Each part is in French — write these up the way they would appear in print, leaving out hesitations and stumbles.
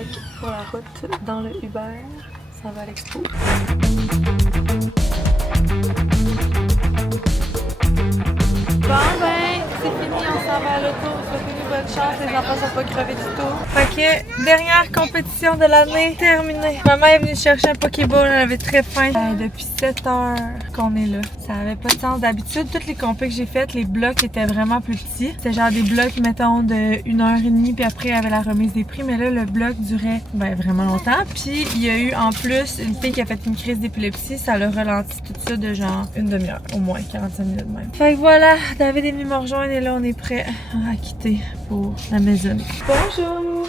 stock pour la route dans le Uber. Ça va à l'expo. Bon ben, c'est fini, on s'en va à l'auto. Souhaitez-nous bonne chance, les enfants sont pas crevés du tout. Fait que, dernière compétition de l'année terminée. Maman est venue chercher un Pokéball, elle avait très faim. Depuis 7 heures qu'on est là. Ça avait pas de sens. D'habitude, toutes les compés que j'ai faites, les blocs étaient vraiment plus petits. C'était genre des blocs, mettons, de 1h30, puis après, il y avait la remise des prix. Mais là, le bloc durait vraiment longtemps. Puis, il y a eu en plus une fille qui a fait une crise d'épilepsie. Ça l'a ralenti tout ça de genre une demi-heure, au moins 45 minutes même. Fait que voilà, David est venu me rejoindre et là, on est prêt à quitter pour la maison. Bonjour!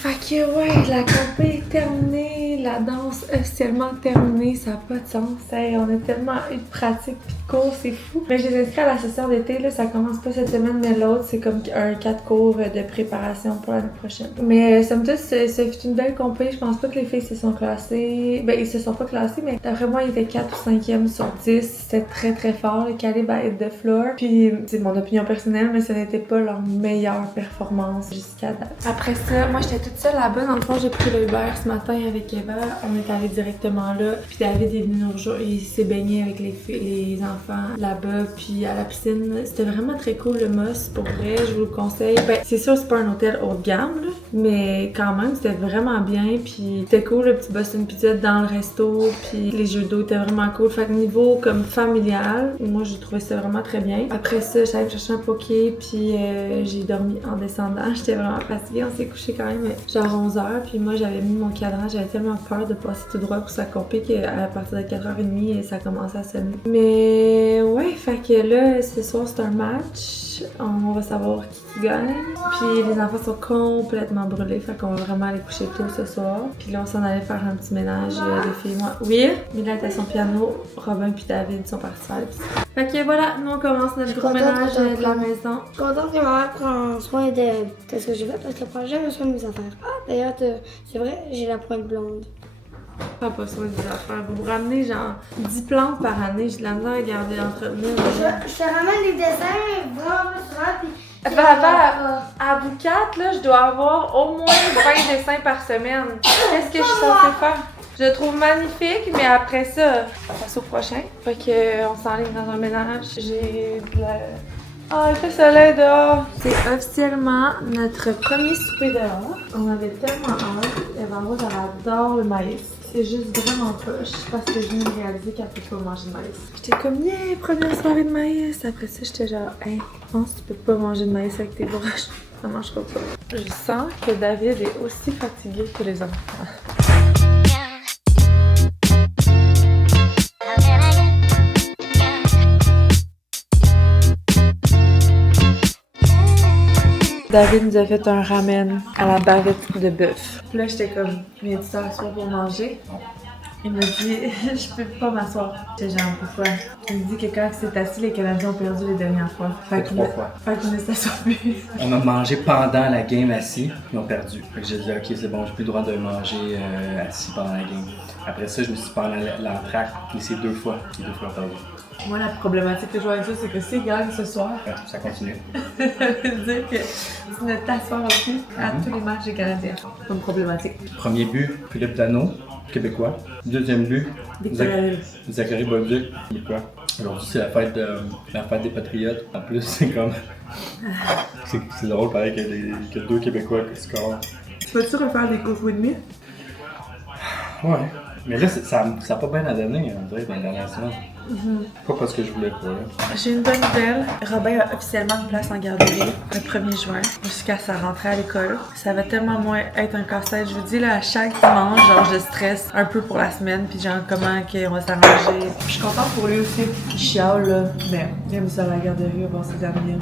Fait que ouais, la compé est terminée, la danse officiellement terminée, ça n'a pas de sens. Hey, on a tellement eu de pratique pis de cours, c'est fou. Mais je les inscris à la session d'été, là, ça commence pas cette semaine mais l'autre, c'est comme un 4 cours de préparation pour l'année prochaine. Mais somme toute, ça fut une belle compé, je pense pas que les filles se sont classées. Ben, ils se sont pas classés, mais d'après moi, ils étaient 4 ou 5e sur 10. C'était très très fort, le calibre à être de floor. Puis, c'est mon opinion personnelle, mais ce n'était pas leur meilleure performance jusqu'à date. Après ça, moi j'étais toute seule là-bas. Dans le fond, j'ai pris le Uber ce matin avec Eva. On est allé directement là. Puis David est venu nous rejoindre. Il s'est baigné avec les enfants là-bas. Puis à la piscine. C'était vraiment très cool le Moss. Pour vrai, je vous le conseille. Ben, c'est sûr, c'est pas un hôtel haut de gamme, là, mais quand même, c'était vraiment bien. Puis c'était cool, le petit Boston Pizza dans le resto. Puis les jeux d'eau étaient vraiment cool. Fait que niveau comme familial, moi j'ai trouvé ça vraiment très bien. Après ça, j'allais me chercher un poké. Puis j'ai dormi en descendant. J'étais vraiment fatiguée. On s'est couché quand même genre 11h, puis moi j'avais mis mon cadran, j'avais tellement peur de passer tout droit pour sa compé qu'à partir de 4h30, ça commençait à sonner. Mais ouais, fait que là, ce soir c'est un match, on va savoir qui gagne. Puis les enfants sont complètement brûlés, fait qu'on va vraiment aller coucher tôt ce soir. Puis là, on s'en allait faire un petit ménage, les filles et moi. Oui, Mila est à son piano, Robin puis David sont partis faire l'épicerie. Fait que voilà, nous on commence notre gros ménage de la maison. Je suis contente que maman prenne soin de ce que j'ai fait parce qu'elle prend jamais soin de mes affaires. Ah, d'ailleurs, c'est vrai, j'ai la pointe blonde. Prends pas soin des affaires. Vous vous ramenez genre 10 plantes par année, j'ai de la misère à garder entretenir. Je te ramène des dessins vraiment pas souvent, puis... À bout 4, là, je dois avoir au moins 20 dessins par semaine. Qu'est-ce que je suis censée faire? Je le trouve magnifique, mais après ça, on passe au prochain. Fait que on s'enligne dans un ménage. J'ai de la... Ah, il fait soleil dehors! C'est officiellement notre premier souper dehors. On avait tellement hâte. Eva Rose, elle adore le maïs. C'est juste vraiment poche parce que je viens de réaliser qu'elle peut pas manger de maïs. J'étais comme, yeah, première soirée de maïs. Après ça, j'étais genre, hey, je pense que tu peux pas manger de maïs avec tes broches. Ça marche pas. Je sens que David est aussi fatigué que les enfants. David nous a fait un ramen à la bavette de bœuf. Puis là, j'étais comme, viens-tu t'asseoir pour manger? Il m'a dit, je peux pas m'asseoir. J'étais genre, pourquoi? Il me dit que quand c'est assis, les Canadiens ont perdu les dernières fois. Fait qu'il ne s'assoit plus. On a mangé pendant la game assis, ils ont perdu. Fait que j'ai dit, ok, c'est bon, j'ai plus le droit de manger assis pendant la game. Après ça, je me suis dit pendant l'entracte, mais c'est 2 fois perdu. Moi, la problématique que je vois avec ça, c'est que s'ils gagnent ce soir, Ça continue. ça veut dire que tu ne t'asseoir plus à tous les matchs des Canadiens. C'est une problématique. Premier but, Philippe Dano, Québécois. Deuxième but, Zachary Bolduc, Québécois. Aujourd'hui, c'est la fête des Patriotes. En plus, c'est comme... c'est drôle, pareil, que 2 Québécois qui scorent. Tu vas-tu refaire des coups with me? Ouais. Mais là, ça a pas bien à donner, on dirait, dans la dernière semaine. Pas parce que je voulais pas, là. J'ai une bonne nouvelle. Robin a officiellement une place en garderie le 1er juin jusqu'à sa rentrée à l'école. Ça va tellement moins être un casse-tête. Je vous dis, là, à chaque dimanche, genre, je stresse un peu pour la semaine, puis genre, comment on va s'arranger. Je suis contente pour lui aussi. Il chiale, là, mais il aime ça à la garderie, il va voir ses amis.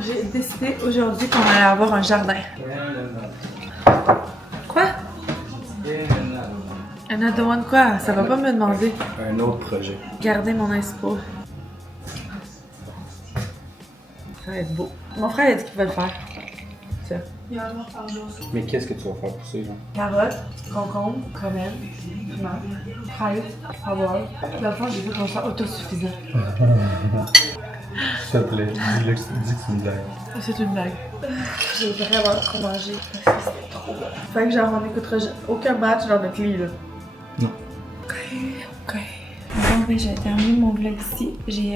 J'ai décidé aujourd'hui qu'on allait avoir un jardin. Quoi? Another one quoi? Ça va pas me demander. Un autre projet. Garder mon inspo. Ça va être beau. Mon frère a dit qu'il va le faire. Ça. Mais qu'est-ce que tu vas faire pour ça, genre? Carottes, concombre, romaine, piment, fraises, poivre. Dans le fond, j'ai vu qu'on soit autosuffisant. S'il te plaît, dis que c'est une blague. C'est une blague. J'ai vraiment trop mangé. c'était trop bon. Fait que genre, on écoutera aucun match genre de clé, là. Non. Ok. Bon, ben, j'ai terminé mon vlog ici. J'ai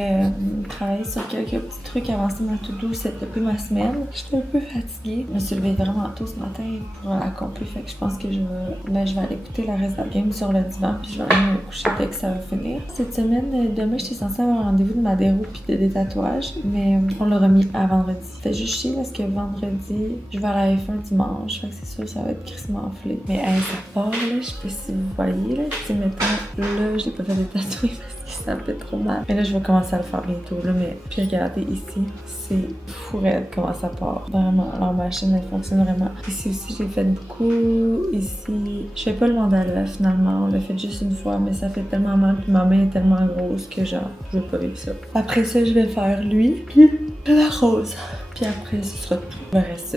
travaillé sur quelques petits trucs avancés dans tout douce depuis ma semaine. J'étais un peu fatiguée. Je me suis levée vraiment tôt ce matin pour accomplir. Fait que je pense que je vais aller écouter la reste de la game sur le divan. Puis je vais aller me coucher dès que ça va finir. Cette semaine, demain, j'étais censée avoir un rendez-vous de Madero puis de des tatouages. Mais on l'a remis à vendredi. Fait juste chier parce que vendredi, je vais à la F1 dimanche. Fait que c'est sûr, ça va être crissement enflé. Mais hey, ça part là. Je sais pas si vous voyez là. Tu sais, mettons, là, j'ai pas fait de tatouage parce que ça fait trop mal. Mais là, je vais commencer à le faire bientôt, là. Mais puis regardez ici, c'est fou raide comment ça part. Vraiment, leur machine, elle fonctionne vraiment. Ici aussi, j'ai fait beaucoup. Ici, je fais pas le mandala finalement. On l'a fait juste une fois, mais ça fait tellement mal. Puis ma main est tellement grosse que genre, je veux pas vivre ça. Après ça, je vais faire lui, puis la rose. Puis après, ce sera tout. Le reste,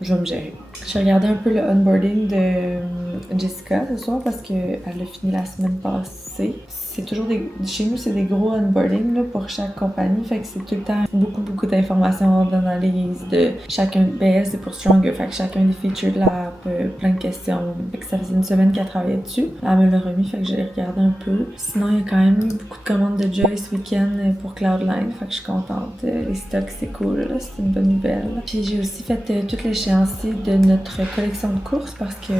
je vais me gérer. J'ai regardé un peu le onboarding de Jessica ce soir parce qu'elle a fini la semaine passée. C'est toujours chez nous, c'est des gros onboarding là, pour chaque compagnie. Fait que c'est tout le temps beaucoup d'informations, d'analyse de chacun. Ben, c'est pour Stronger. Fait que chacun des features de l'app, plein de questions. Fait que ça faisait une semaine qu'elle travaillait dessus. Elle me l'a remis, fait que j'ai regardé un peu. Sinon, il y a quand même eu beaucoup de commandes de Joy ce week-end pour Cloudline. Fait que je suis contente. Les stocks, c'est cool, là. C'est une bonne nouvelle. Puis j'ai aussi fait tout l'échéancier de notre collection de courses parce que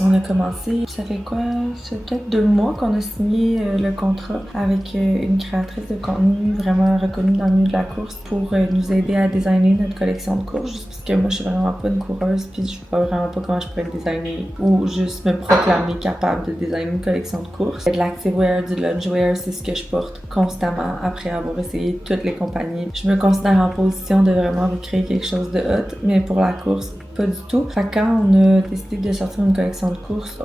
on a commencé, ça fait quoi? C'est peut-être 2 mois qu'on a signé le contrat avec une créatrice de contenu vraiment reconnue dans le milieu de la course pour nous aider à designer notre collection de courses. Juste parce que moi, je suis vraiment pas une coureuse puis je vois vraiment pas comment je pourrais designer ou juste me proclamer capable de designer une collection de courses. De l'activewear, du loungewear, c'est ce que je porte constamment après avoir essayé toutes les compagnies. Je me considère en position de vraiment créer quelque chose de hot, mais pour la course, pas du tout. Fait que quand on a décidé de sortir une collection de courses,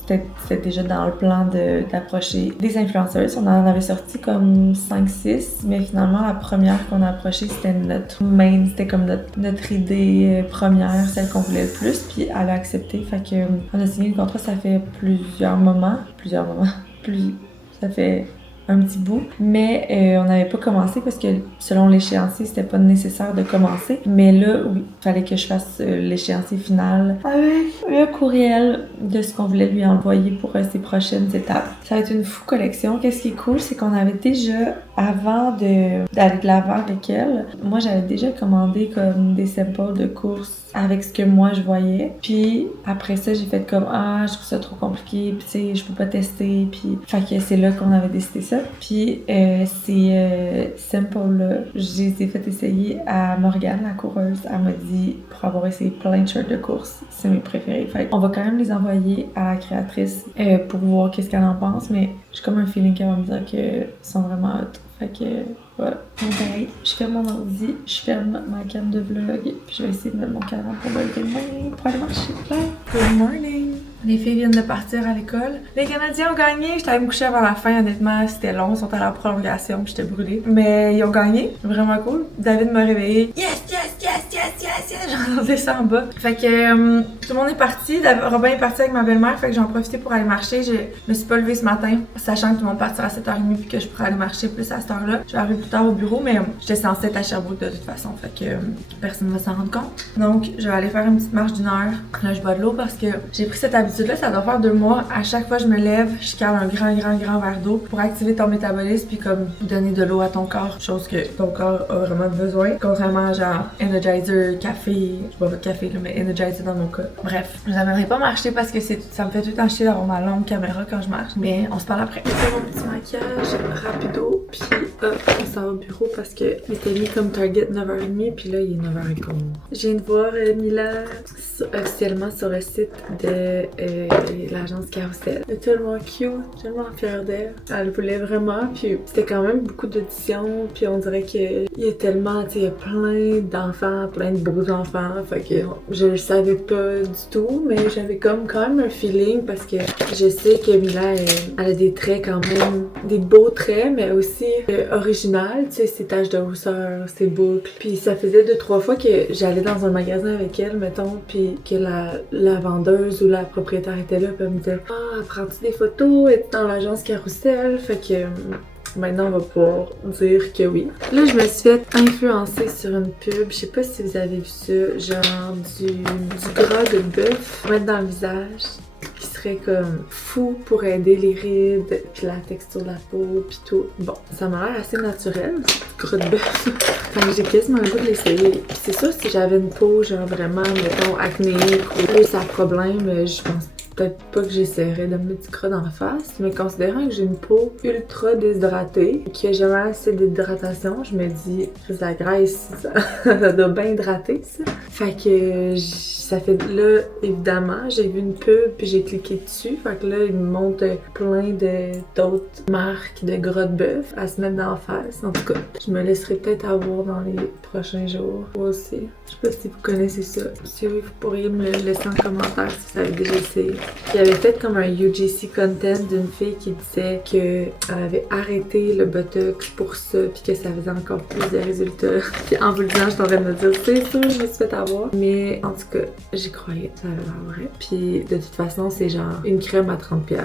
c'était déjà dans le plan d'approcher des influenceurs. On en avait sorti comme 5-6, mais finalement, la première qu'on a approchée, c'était notre main, c'était comme notre idée première, celle qu'on voulait le plus, puis elle a accepté. Fait que on a signé le contrat, ça fait ça fait un petit bout, mais on n'avait pas commencé parce que selon l'échéancier, c'était pas nécessaire de commencer. Mais là, oui, il fallait que je fasse l'échéancier final avec le courriel de ce qu'on voulait lui envoyer pour ses prochaines étapes. Ça va être une fou collection. Qu'est-ce qui est cool, c'est qu'on avait déjà, avant d'aller de l'avant avec elle, moi j'avais déjà commandé comme des samples de courses avec ce que moi je voyais. Puis après ça, j'ai fait comme je trouve ça trop compliqué, puis tu sais, je peux pas tester, puis fait que c'est là qu'on avait décidé ça. Puis ces samples-là, je les ai fait essayer à Morgane, la coureuse. Elle m'a dit, pour avoir essayé plein de shirts de course, c'est mes préférés. Fait on va quand même les envoyer à la créatrice pour voir qu'est-ce qu'elle en pense, mais j'ai comme un feeling qu'elle va me dire qu'ils sont vraiment hot. Fait que voilà. Donc je ferme mon ordi, je ferme ma cam de vlog, puis je vais essayer de mettre mon cadran pour me lever demain pour aller marcher. Bye! Good morning! Les filles viennent de partir à l'école. Les Canadiens ont gagné. J'étais allée me coucher avant la fin, honnêtement, c'était long. Ils sont à la prolongation, puis j'étais brûlée. Mais ils ont gagné. Vraiment cool. David m'a réveillée. Yes! J'entendais ça en bas. Fait que tout le monde est parti. Robin est parti avec ma belle-mère. Fait que j'en ai profité pour aller marcher. Je me suis pas levée ce matin, sachant que tout le monde partira à 7h30 puis que je pourrais aller marcher plus à cette heure-là. Je vais arriver plus tard au bureau, mais j'étais censée être à Sherbrooke de toute façon. Fait que personne ne va s'en rendre compte. Donc, je vais aller faire une petite marche d'1 heure. Là, je bois de l'eau parce que j'ai pris cette habitude-là. Ça doit faire 2 mois. À chaque fois que je me lève, je cale un grand verre d'eau pour activer ton métabolisme puis comme donner de l'eau à ton corps. Chose que ton corps a vraiment besoin. Contrairement à genre Energizer, café. Je bois pas de café, là, mais Energizer dans mon cas. Bref, j'aimerais pas marcher parce que ça me fait tout le temps chier d'avoir ma longue caméra quand je marche. Mais on se parle après. Je fais mon petit maquillage rapido, puis on s'en va au bureau parce que j'étais mis comme target 9h30, puis là il est 9h15. Je viens de voir Mila officiellement sur le site de l'agence Carousel. Elle est tellement cute, tellement fière d'elle. Elle voulait vraiment, puis c'était quand même beaucoup d'auditions, puis on dirait qu'il y a tellement, tu sais, il y a plein d'enfants, plein de beaux enfants, fait que je le savais pas du tout, mais j'avais quand même un feeling parce que je sais que Mila, elle a des traits quand même, des beaux traits, mais aussi original, tu sais, ses taches de rousseur, ses boucles. Puis ça faisait 2-3 fois que j'allais dans un magasin avec elle, mettons, puis que la vendeuse ou la propriétaire était là, puis elle me disait « Ah, prends-tu des photos? Es-tu dans l'agence Carousel? » Fait que maintenant on va pouvoir dire que oui. Là, je me suis fait influencer sur une pub, je sais pas si vous avez vu ça, genre du gras de bœuf mettre dans le visage, qui serait comme fou pour aider les rides, puis la texture de la peau, puis tout. Bon, ça m'a l'air assez naturel, ce gras de bœuf. Fait que j'ai quasiment le goût de l'essayer. Puis c'est sûr, si j'avais une peau, genre vraiment, mettons, acnéique ou plus à problème, je pense peut-être pas que j'essaierais de me mettre du gras dans la face, mais considérant que j'ai une peau ultra déshydratée, qu'il n'y a jamais assez d'hydratation, je me dis, la graisse, ça doit bien hydrater, ça. Fait que ça fait là, évidemment, j'ai vu une pub puis j'ai cliqué dessus. Fait que là, il me montre plein d'autres marques de gras de bœuf à se mettre dans la face. En tout cas, je me laisserai peut-être avoir dans les prochains jours. Moi aussi. Je sais pas si vous connaissez ça. Si oui, vous pourriez me le laisser en commentaire si vous avez déjà essayé. Il y avait fait comme un UGC content d'une fille qui disait qu'elle avait arrêté le botox pour ça puis que ça faisait encore plus de résultats. Puis en vous le disant, je suis en train de me dire, c'est sûr, je me suis fait avoir. Mais en tout cas, j'y croyais, ça avait l'air vrai. Puis de toute façon, c'est genre une crème à 30$.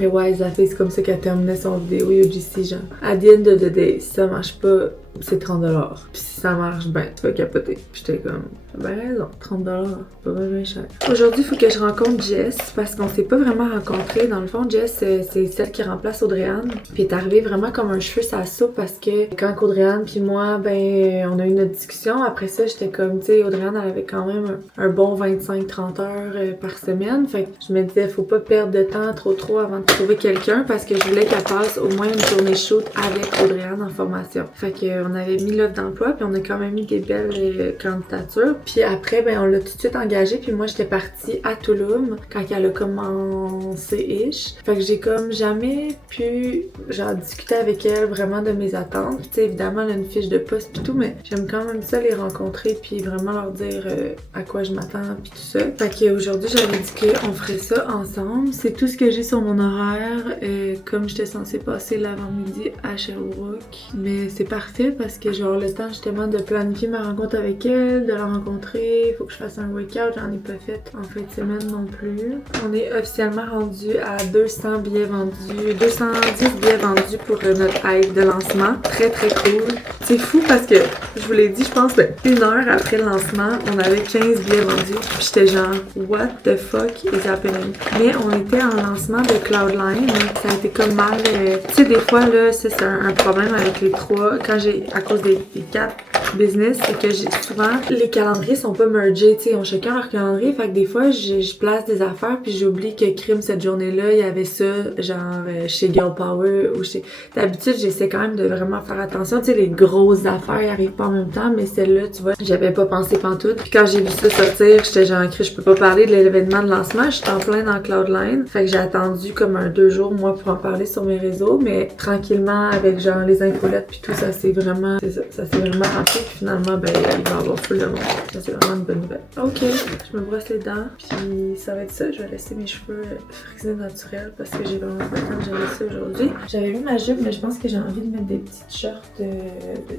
Et ouais, ça fait c'est comme ça qu'elle terminait son vidéo UGC, genre. At the end of the day, si ça marche pas, c'est 30$. Puis si ça marche, ben, tu vas capoter. Puis j'étais comme, t'as bien raison, 30$, pas bien cher. Aujourd'hui, il faut que je rencontre Jess parce qu'on s'est pas vraiment rencontrés. Dans le fond, Jess, c'est celle qui remplace Audrey-Anne. Puis elle est arrivée vraiment comme un cheveu sur la soupe parce que quand Audrey-Anne puis moi, ben, on a eu notre discussion. Après ça, j'étais comme, tu sais, Audrey-Anne, elle avait quand même un bon 25-30 heures par semaine. Fait que je me disais, faut pas perdre de temps trop avant de trouver quelqu'un parce que je voulais qu'elle passe au moins une journée shoot avec Audrey-Anne en formation. Fait que on avait mis l'offre d'emploi puis on a quand même mis des belles candidatures. Puis après, ben, on l'a tout de suite engagée. Puis moi, j'étais partie à Tulum quand elle a commencé-ish. Fait que j'ai comme jamais pu, genre, discuter avec elle vraiment de mes attentes. Tu sais, évidemment, elle a une fiche de poste pis tout, mais j'aime quand même ça les rencontrer puis vraiment leur dire à quoi je m'attends pis tout ça. Fait qu'aujourd'hui, j'avais dit qu'on ferait ça ensemble. C'est tout ce que j'ai sur mon horaire. Comme j'étais censée passer l'avant-midi à Sherbrooke. Mais c'est parfait parce que genre le temps justement de planifier ma rencontre avec elle, de la rencontrer, faut que je fasse un workout, j'en ai pas fait en fin de semaine non plus. On est officiellement rendu à 200 billets vendus, 210 billets vendus pour notre hype de lancement. Très très cool. C'est fou parce que, je vous l'ai dit, je pense une heure après le lancement, on avait 15 billets vendus. Puis j'étais genre, what the fuck is happening? Mais on était en lancement de Cloudline, ça a été comme mal. Tu sais, des fois, là, c'est un problème avec les trois. Quand j'ai, à cause des 4 business, c'est que j'ai souvent, les calendriers sont pas mergés, tu sais, ils ont chacun leur calendrier. Fait que des fois, je place des affaires puis j'oublie que crime cette journée-là, il y avait ça, genre chez Girl Power ou chez. D'habitude, j'essaie quand même de vraiment faire attention. Tu sais, les grosses affaires, ils arrivent pas en même temps, mais celle-là, tu vois, j'avais pas pensé pantoute. Puis quand j'ai vu ça sortir, j'étais genre, je peux pas parler de l'événement de lancement, j'étais en plein dans Cloudline. Fait que j'ai attendu comme 2 jours, moi, pour en parler sur mes réseaux, mais tranquillement, avec genre les infolettes puis tout, ça s'est vraiment, c'est ça s'est vraiment rempli. Puis finalement, ben, il va y avoir full de monde. Ça, c'est vraiment une bonne nouvelle. Ok, je me brosse les dents, puis ça va être ça. Je vais laisser mes cheveux frisés naturels parce que j'ai vraiment pas le temps de gérer ça aujourd'hui. J'avais mis ma jupe, mais je pense que j'ai envie de mettre des petites shorts de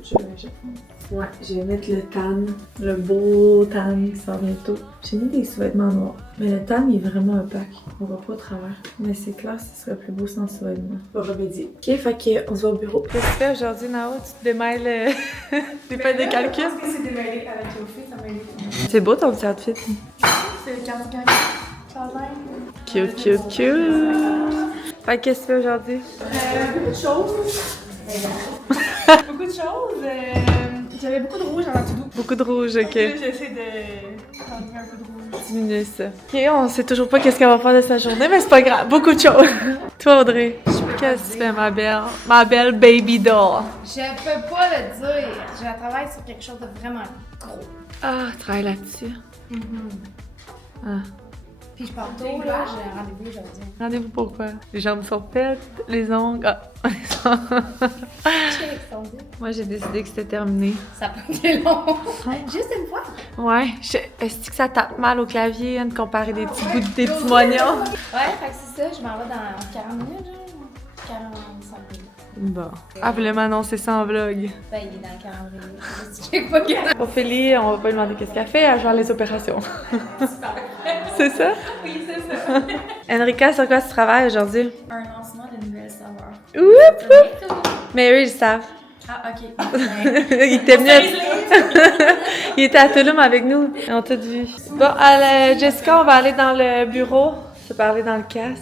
jupe. Ouais, je vais mettre le tan, le beau tan qui sort bientôt. J'ai mis des sous-vêtements noirs, mais le tan il est vraiment opaque. On va pas au travers. Mais c'est clair, ce serait plus beau sans sous-vêtements. On va remédier. Ok, fait qu'on se voit au bureau. Qu'est-ce que tu fais aujourd'hui, Nao? Tu te démêles tu fais des calculs? Je pense que c'est démêlé avec l'outfit, ça m'a aidé. C'est beau ton petit outfit. C'est le 15-15. Cute, cute, cute. Fait qu'est-ce que tu fais aujourd'hui? Beaucoup de choses. Beaucoup de choses. J'avais beaucoup de rouge avant tout. Beaucoup de rouge, ok. J'essaie de enlever un peu de rouge. Diminuer ça. Ok, on sait toujours pas qu'est-ce qu'elle va faire de sa journée, mais c'est pas grave. Beaucoup de choses. Toi, Audrey, qu'est-ce que tu fais, ma belle baby doll? Je peux pas le dire. Je travaille sur quelque chose de vraiment gros. Ah, travaille là-dessus. Ah. Puis je pars tôt, là, j'ai un rendez-vous aujourd'hui. Rendez-vous pourquoi? Les jambes sont faites, les ongles. Ah! Moi, j'ai décidé que c'était terminé. Ça peut être long. Juste une fois. Ouais. Est-ce que ça tape mal au clavier, hein, de comparer des petits bouts, des petits moignons? Ouais, fait que c'est ça. Je m'en vais dans 40 minutes, genre. 45 minutes. Bon. Ah, vous voulez m'annoncer ça en vlog? Ben, il est dans 40 minutes. Je sais pas quelle. Ophélie, on va pas lui demander qu'est-ce qu'elle fait, elle gère les opérations. C'est ça? Oui, c'est ça. Enrica, sur quoi tu travailles aujourd'hui? Un lancement de nouvelles saveurs. Oups! Mais eux, ils savent. Ah, ok. Il était venu Il était à Tulum avec nous. Ils ont tout vu. Bon, Jessica, on va aller dans le bureau, se parler dans le casse.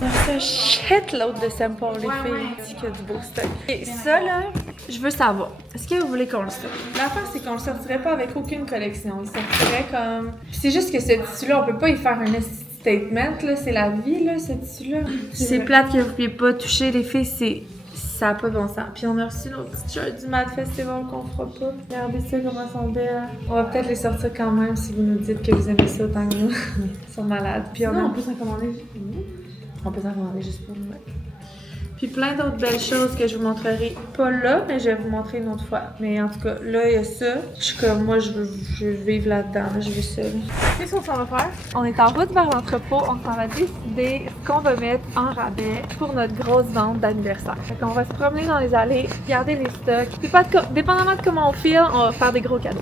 On a un shitload de samples, les filles. C'est qu'il y a du beau stock. Et ça, là, je veux savoir. Est-ce que vous voulez qu'on le sorte? L'affaire, c'est qu'on le sortirait pas avec aucune collection. Il sortirait comme... Puis c'est juste que ce tissu-là, on peut pas y faire un statement, là. C'est la vie, là, ce tissu-là. C'est plate que vous pouvez pas toucher, les filles. Ça a pas de bon sens. Puis on a reçu nos petites shirts du Mad Festival qu'on fera pas. Regardez ça, comment elles sont belles. On va peut-être les sortir quand même si vous nous dites que vous aimez ça autant que nous. Ils sont malades. Puis on peut s'en commander juste pour nous. On peut s'en commander juste pour nous. Puis plein d'autres belles choses que je vous montrerai pas là, mais je vais vous montrer une autre fois. Mais en tout cas, là, il y a ça. Je suis comme, moi, je veux vivre là-dedans. Là, je veux ça. Qu'est-ce qu'on s'en va faire? On est en route vers l'entrepôt. On s'en va décider ce qu'on va mettre en rabais pour notre grosse vente d'anniversaire. Fait qu'on va se promener dans les allées, regarder les stocks. Puis dépendamment de comment on file, on va faire des gros cadeaux.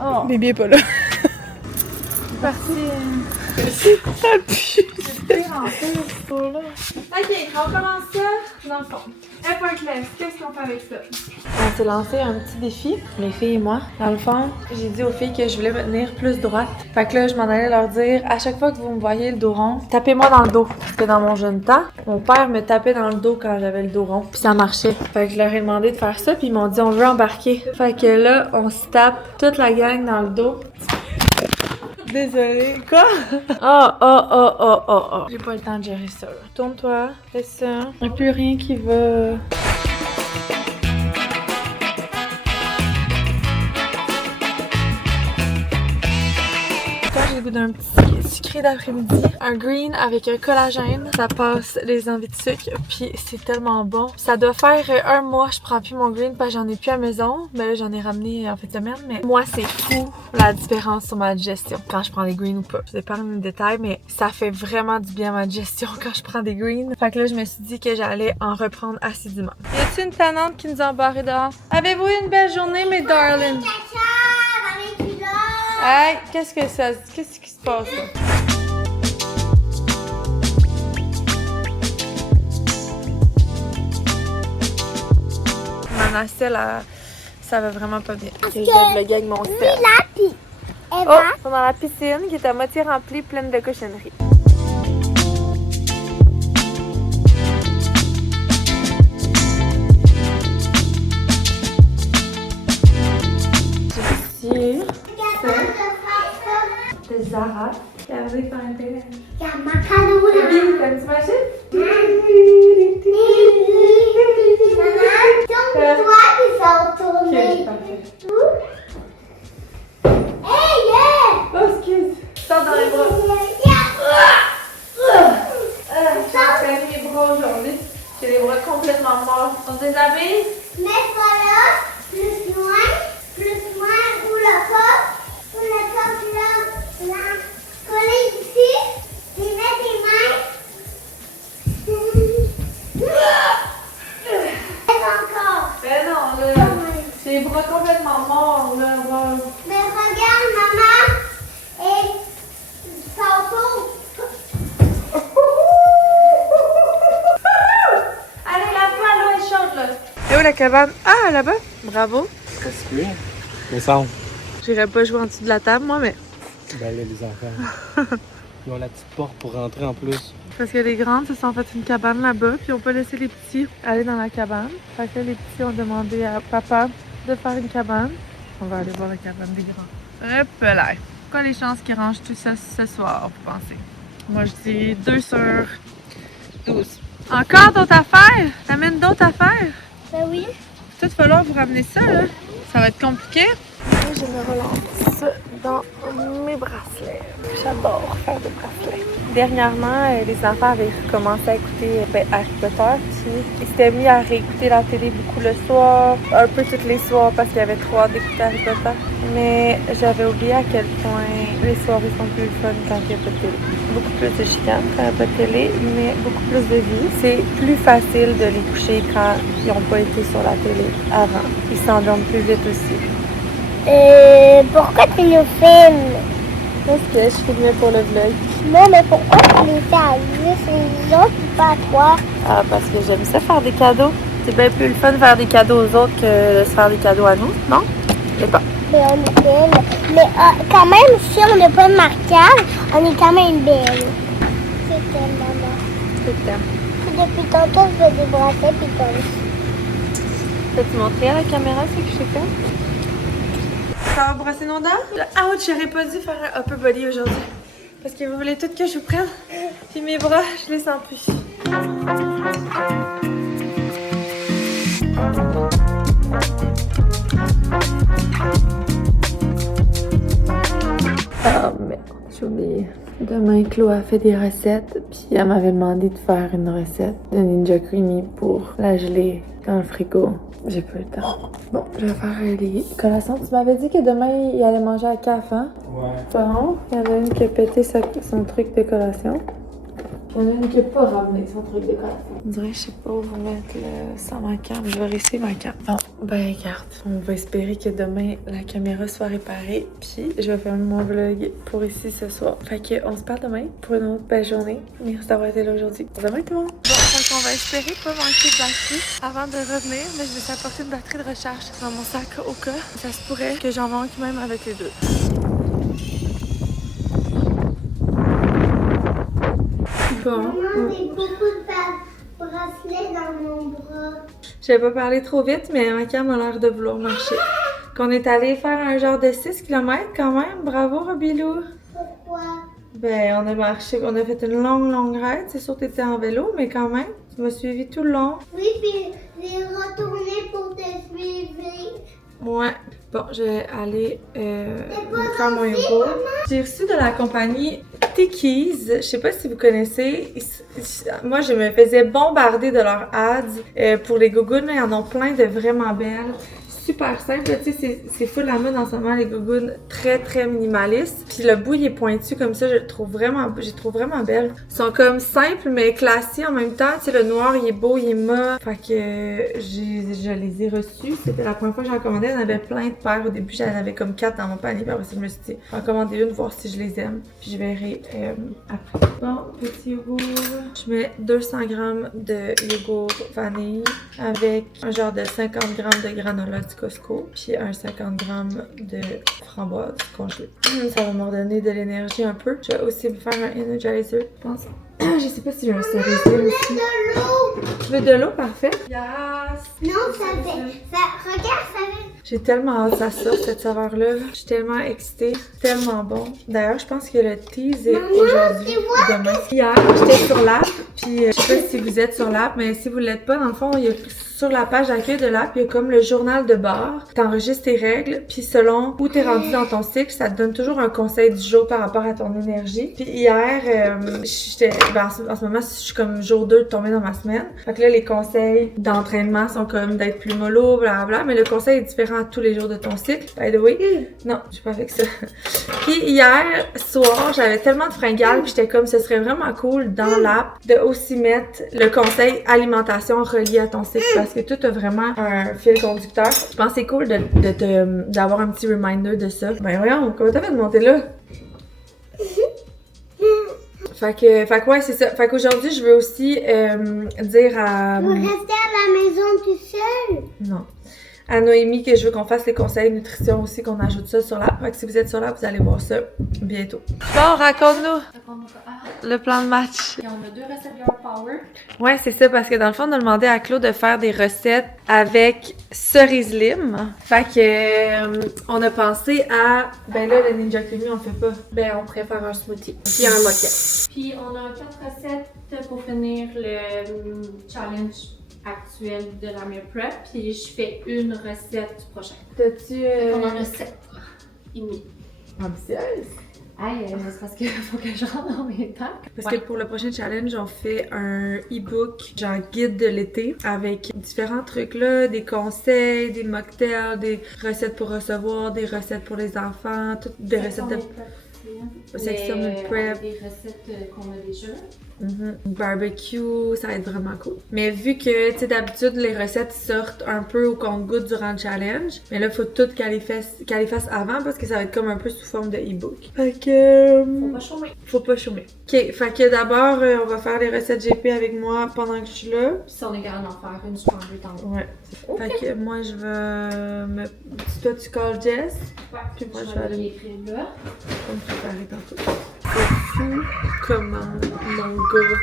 Oh. Bébé est pas là. C'est parti. Ça pue. Ok, on commence ça dans le fond. Effortless, qu'est-ce qu'on fait avec ça? On s'est lancé un petit défi, les filles et moi. Dans le fond, j'ai dit aux filles que je voulais me tenir plus droite. Fait que là, je m'en allais leur dire, à chaque fois que vous me voyez le dos rond, tapez-moi dans le dos. Parce que dans mon jeune temps, mon père me tapait dans le dos quand j'avais le dos rond. Puis ça marchait. Fait que je leur ai demandé de faire ça, puis ils m'ont dit, on veut embarquer. Fait que là, on se tape toute la gang dans le dos. Désolée. Quoi? Oh. J'ai pas le temps de gérer ça. Tourne-toi. Fais ça. Y'a plus rien qui va... J'ai le goût d'un petit sucré d'après-midi. Un green avec un collagène. Ça passe les envies de sucre. Puis c'est tellement bon. Ça doit faire un mois je prends plus mon green parce que j'en ai plus à la maison. Mais là j'en ai ramené en fin de semaine. Mais moi c'est fou la différence sur ma digestion quand je prends des greens ou pas. Je vais pas dans les détails mais ça fait vraiment du bien à ma digestion quand je prends des greens. Fait que là je me suis dit que j'allais en reprendre assidûment. Y a-t-il une tannante qui nous a embarré dehors? Avez-vous eu une belle journée mes darlings? Hey, qu'est-ce qui se passe là? Ma nacelle, ça va vraiment pas bien. J'ai le avec mon sel. Oh, ils sont dans la piscine qui est à moitié remplie, pleine de cochonneries. J'ai de Zara. Regardez quand elle est. T'aimes-tu ma chute? Oh, excuse. Sors dans les bras. J'ai mis les bras aujourd'hui. J'ai les bras complètement morts. On se déshabille? Mets-toi là, plus loin, ou le top là, coller ici, et mets tes mains. Encore. Ben non, là. J'ai les bras complètement morts, là. Mais regarde, maman, et ça tourne. Allez, la voix, là, est chaude, là. Et où la cabane? Ah, là-bas. Bravo. Oui, mais ça. J'irais pas jouer en dessous de la table, moi, mais... Ben là, les enfants. Ils ont la petite porte pour rentrer en plus. Parce que les grandes se sont fait une cabane là-bas, puis on peut laisser les petits aller dans la cabane. Fait que les petits ont demandé à papa de faire une cabane. On va aller voir la cabane des grands. Hop là. Quoi les chances qu'ils rangent tout ça ce soir, vous pensez? Moi, je dis 2 sur 12. Encore d'autres affaires? T'amènes d'autres affaires? Ben oui. Peut-être falloir vous ramener ça, là. Ça va être compliqué. Moi, je me relance dans mes bracelets. J'adore faire des bracelets. Dernièrement, les enfants avaient recommencé à écouter Harry Potter. Puis ils s'étaient mis à réécouter la télé beaucoup le soir, un peu tous les soirs parce qu'il y avait trop hâte d'écouter Harry Potter. Mais j'avais oublié à quel point les soirées sont plus fun quand il n'y a pas de télé. Beaucoup plus de chicane quand il n'y a pas de télé, mais beaucoup plus de vie. C'est plus facile de les coucher quand ils n'ont pas été sur la télé avant. Ils s'endorment plus vite aussi. Pourquoi tu nous filmes? Parce que je filmais pour le vlog. Non, mais pourquoi tu les fais à juste les autres et pas à toi? Ah, parce que j'aime ça faire des cadeaux. C'est bien plus le fun de faire des cadeaux aux autres que de se faire des cadeaux à nous, non? Je sais pas. Mais on est belle. Mais quand même, si on n'a pas de marquage, on est quand même belle. C'est tellement maman. C'est ça. Depuis tantôt, je veux des bracelets puis comme Peux-tu montrer à la caméra ce que je fais? Ça va brosser nos dents? Ouch, j'aurais pas dû faire un upper body aujourd'hui. Parce que vous voulez tout que je vous prenne. Puis mes bras, je les sens plus. Oh merde, j'ai oublié. Demain, Chloé a fait des recettes, puis elle m'avait demandé de faire une recette de Ninja Creamy pour la geler dans le frigo. J'ai pas le temps. Bon, je vais faire les collations. Tu m'avais dit que demain, il allait manger à CAF, hein? Ouais. Bon, il y en a une qui a pété son truc de collation. Il y en a une qui n'a pas ramené son truc de collation. On dirait que je sais pas où vous mettre sans ma cam. Je vais rester ma cam. Bon, ben regarde. On va espérer que demain, la caméra soit réparée. Puis, je vais faire mon vlog pour ici ce soir. Fait qu'on se parle demain pour une autre belle journée. Merci d'avoir été là aujourd'hui. Demain tout le monde. Bon, donc on va espérer pas manquer de batterie avant de revenir. Mais je vais s'apporter une batterie de recharge dans mon sac au cas. Ça se pourrait que j'en manque même avec les deux. Bon. maman, j'ai beaucoup de bracelets dans mon bras. Je vais pas parler trop vite, mais ma cam a l'air de vouloir marcher. Qu'on est allé faire un genre de 6 km quand même. Bravo, Robilou. Pourquoi? Ben, on a marché, on a fait une longue ride. C'est sûr que t'étais en vélo, mais quand même, tu m'as suivi tout le long. Oui, puis j'ai retourné pour te suivre. Ouais. Bon, je vais aller faire mon yoga. J'ai reçu de la compagnie Teekees. Je sais pas si vous connaissez. Moi, je me faisais bombarder de leurs ads pour les gougounes. Ils en ont plein de vraiment belles. Super simple, tu sais, c'est full la mode en ce moment, les gougounes très minimalistes. Puis le bout, il est pointu comme ça, je les trouve vraiment belles. Ils sont comme simples, mais classiques en même temps. Tu sais, le noir, il est beau, il est mauve. Fait que je les ai reçus. C'était la première fois que j'en commandais. J'en avais plein de paires. Au début, j'en avais comme 4 dans mon panier. Puis après ça, je me suis dit, je vais en commander une, voir si je les aime. Puis je verrai après. Bon, petit yogourt. Je mets 200 g de yogourt vanille avec un genre de 50 g de granola du Costco, puis un 50 g de framboise congelée. Ça va me redonner de l'énergie un peu. Je vais aussi me faire un energizer, je pense. Je sais pas si j'ai un cerisier aussi. De l'eau! Tu veux de l'eau? Parfait. Yes! Non, regarde, ça va. J'ai tellement hâte que ça sorte, cette saveur-là. Je suis tellement excitée. Tellement bon. D'ailleurs, je pense que le tease est aujourd'hui ou demain. Hier, j'étais sur l'app, puis je sais pas si vous êtes sur l'app, mais si vous l'êtes pas, dans le fond, il y a sur la page d'accueil de l'app, il y a comme le journal de bord. T'enregistres tes règles, puis selon où t'es rendu dans ton cycle, ça te donne toujours un conseil du jour par rapport à ton énergie. Puis hier, en ce moment, je suis comme jour 2 de tomber dans ma semaine. Fait que là, les conseils d'entraînement sont comme d'être plus mollo, blablabla, mais le conseil est différent tous les jours de ton cycle. By the way, non, je suis pas avec ça. Puis hier soir, j'avais tellement de fringales, puis j'étais comme, ce serait vraiment cool dans l'app de aussi mettre le conseil alimentation relié à ton cycle, parce que tout a vraiment un fil conducteur. Je pense que c'est cool d'avoir un petit reminder de ça. Ben voyons, comment t'as fait de monter là? Fait que ouais, c'est ça. Fait qu'aujourd'hui, je veux aussi dire à... Vous restez à la maison tout seul? Non. À Noémie que je veux qu'on fasse les conseils nutrition aussi, qu'on ajoute ça sur l'app. Fait que si vous êtes sur l'app, vous allez voir ça bientôt. Bon, raconte-nous le plan de match. Et on a 2 recettes Girl Power. Ouais, c'est ça, parce que dans le fond, on a demandé à Claude de faire des recettes avec cerise lime. Fait que on a pensé à... Ben là, le Ninja Creamy, on le fait pas. Ben, on préfère un smoothie. Puis un mocha. Puis on a 4 recettes pour finir le challenge actuel de la meal prep. Puis je fais une recette du prochain. T'as-tu... On en a 7 et demi. ambitieuse? Aïe, c'est parce qu'il faut que je rentre dans mes temps. Parce que pour le prochain challenge, on fait un e-book, genre guide de l'été, avec différents trucs là, des conseils, des mocktails, des recettes pour recevoir, des recettes pour les enfants, toutes des recettes de... section Les- meal prep. Des recettes qu'on a déjà. Barbecue, ça va être vraiment cool. Mais vu que, tu sais, d'habitude, les recettes sortent un peu au compte-gouttes durant le challenge, mais là, faut tout qu'elle les fasse avant parce que ça va être comme un peu sous forme de e-book. Fait que... Faut pas chômer. Faut pas chômer. Ok, fait que d'abord, on va faire les recettes GP avec moi pendant que je suis là. Puis si on est capable d'en faire une, je prends le temps. Ouais. Fait que moi, je vais me... Toi, tu calls Jess, Ouais, puis moi, je je vais vais aller l'écrire là. me préparer tantôt. C'est fou comment mon gars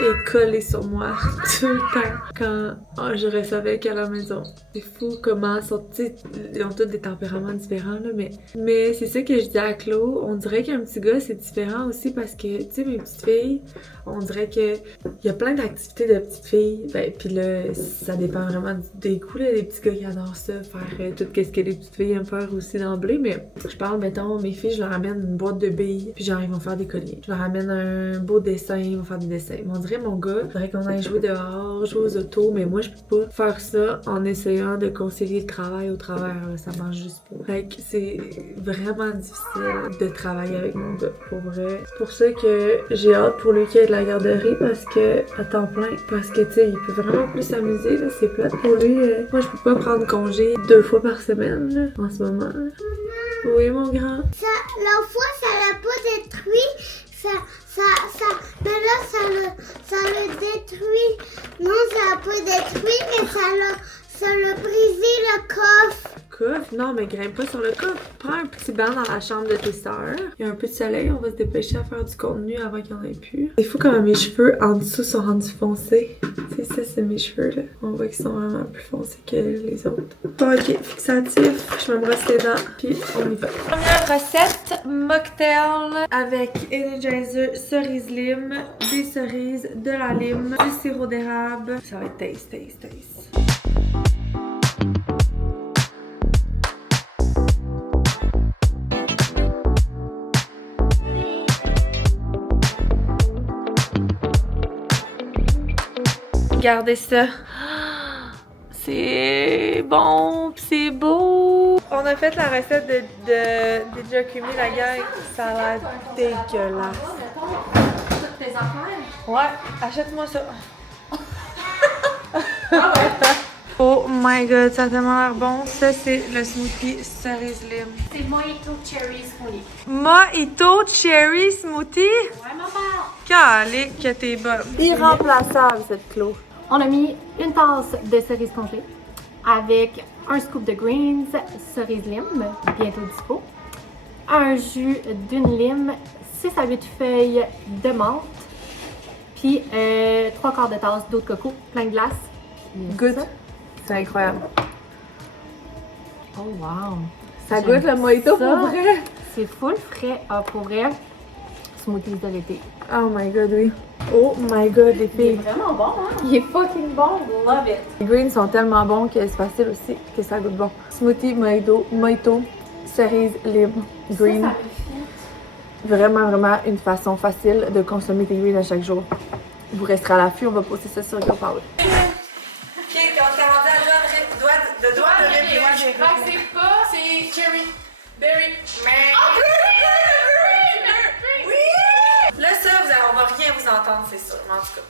est collé sur moi tout le temps quand je reste avec à la maison. C'est fou comment ils ont tous des tempéraments différents, là, mais c'est ça que je dis à Claude. On dirait qu'un petit gars, c'est différent aussi parce que, tu sais, mes petites filles, on dirait que il y a plein d'activités de petites filles. Ben, puis là, ça dépend vraiment des goûts, là. Les petits gars qui adorent ça, faire tout ce que les petites filles aiment faire aussi d'emblée. Mais je parle, mettons, mes filles, je leur amène une boîte de billes, puis genre, ils vont faire des colliers. Je leur amène un beau dessin, ils vont faire des dessins. Mais on dirait, mon gars, il faudrait qu'on aille jouer dehors, jouer aux autos, mais moi, je peux pas faire ça en essayant de concilier le travail au travers, là. Ça marche juste pas. Fait que c'est vraiment difficile de travailler avec mon gars, pour vrai. C'est pour ça que j'ai hâte pour lui qu'il ait de la garderie, parce que, à temps plein, parce que, tu sais, il peut vraiment plus s'amuser, là. C'est plate pour lui. Moi, je peux pas prendre congé 2 fois par semaine, là, en ce moment. Là. Oui, mon grand. La fois, ça l'a pas détruit. Mais là, ça le détruit. Non, ça l'a pas détruit, mais ça l'a brisé le coffre. Coffre? Non, mais grimpe pas sur le coffre. Prends un petit banc dans la chambre de tes sœurs. Il y a un peu de soleil, on va se dépêcher à faire du contenu avant qu'il y en ait plus. C'est fou comment mes cheveux en dessous sont rendus foncés. Tu sais, ça, c'est mes cheveux, là. On voit qu'ils sont vraiment plus foncés que les autres. Bon, ok, fixatif. Je me brosse les dents, puis on y va. Première recette, mocktail avec Energizer, cerise lime, des cerises, de la lime, du sirop d'érable. Ça va être taste. Regardez ça. C'est bon, pis c'est beau. On a fait la recette des Jacumi, la gang. Ça a l'air dégueulasse. Toutes tes affaires. Ouais, achète-moi ça. Oh my god, ça a tellement l'air bon. Ça, c'est le smoothie cerise lime. C'est Mojito Cherry Smoothie. Mojito cherry smoothie? Ouais, maman. Calé que t'es bonne. Irremplaçable, cette clos. On a mis une tasse de cerises congelées avec un scoop de greens, cerise lime, bientôt dispo, un jus d'une lime, 6 à 8 feuilles de menthe, puis 3/4 de tasse d'eau de coco, plein de glace. Goûte. C'est incroyable. Oh wow! Ça goûte le mojito pour vrai? C'est full frais. Ah, pour vrai, smoothies de l'été. Oh my god, oui. Oh my god, les Il est filles. vraiment bon, hein? Il est fucking bon, love it! Les greens sont tellement bons que c'est facile aussi que ça goûte bon. Smoothie mojito, cerise lime, green. Ça me fit. Vraiment une façon facile de consommer tes greens à chaque jour. Vous resterez à l'affût, on va poster ça sur Girl Power. Ok, on s'est rendu à doigt de réplique. C'est pas, c'est cherry, berry, Là, ça, on va rien vous entendre, c'est sûr, mais en tout cas.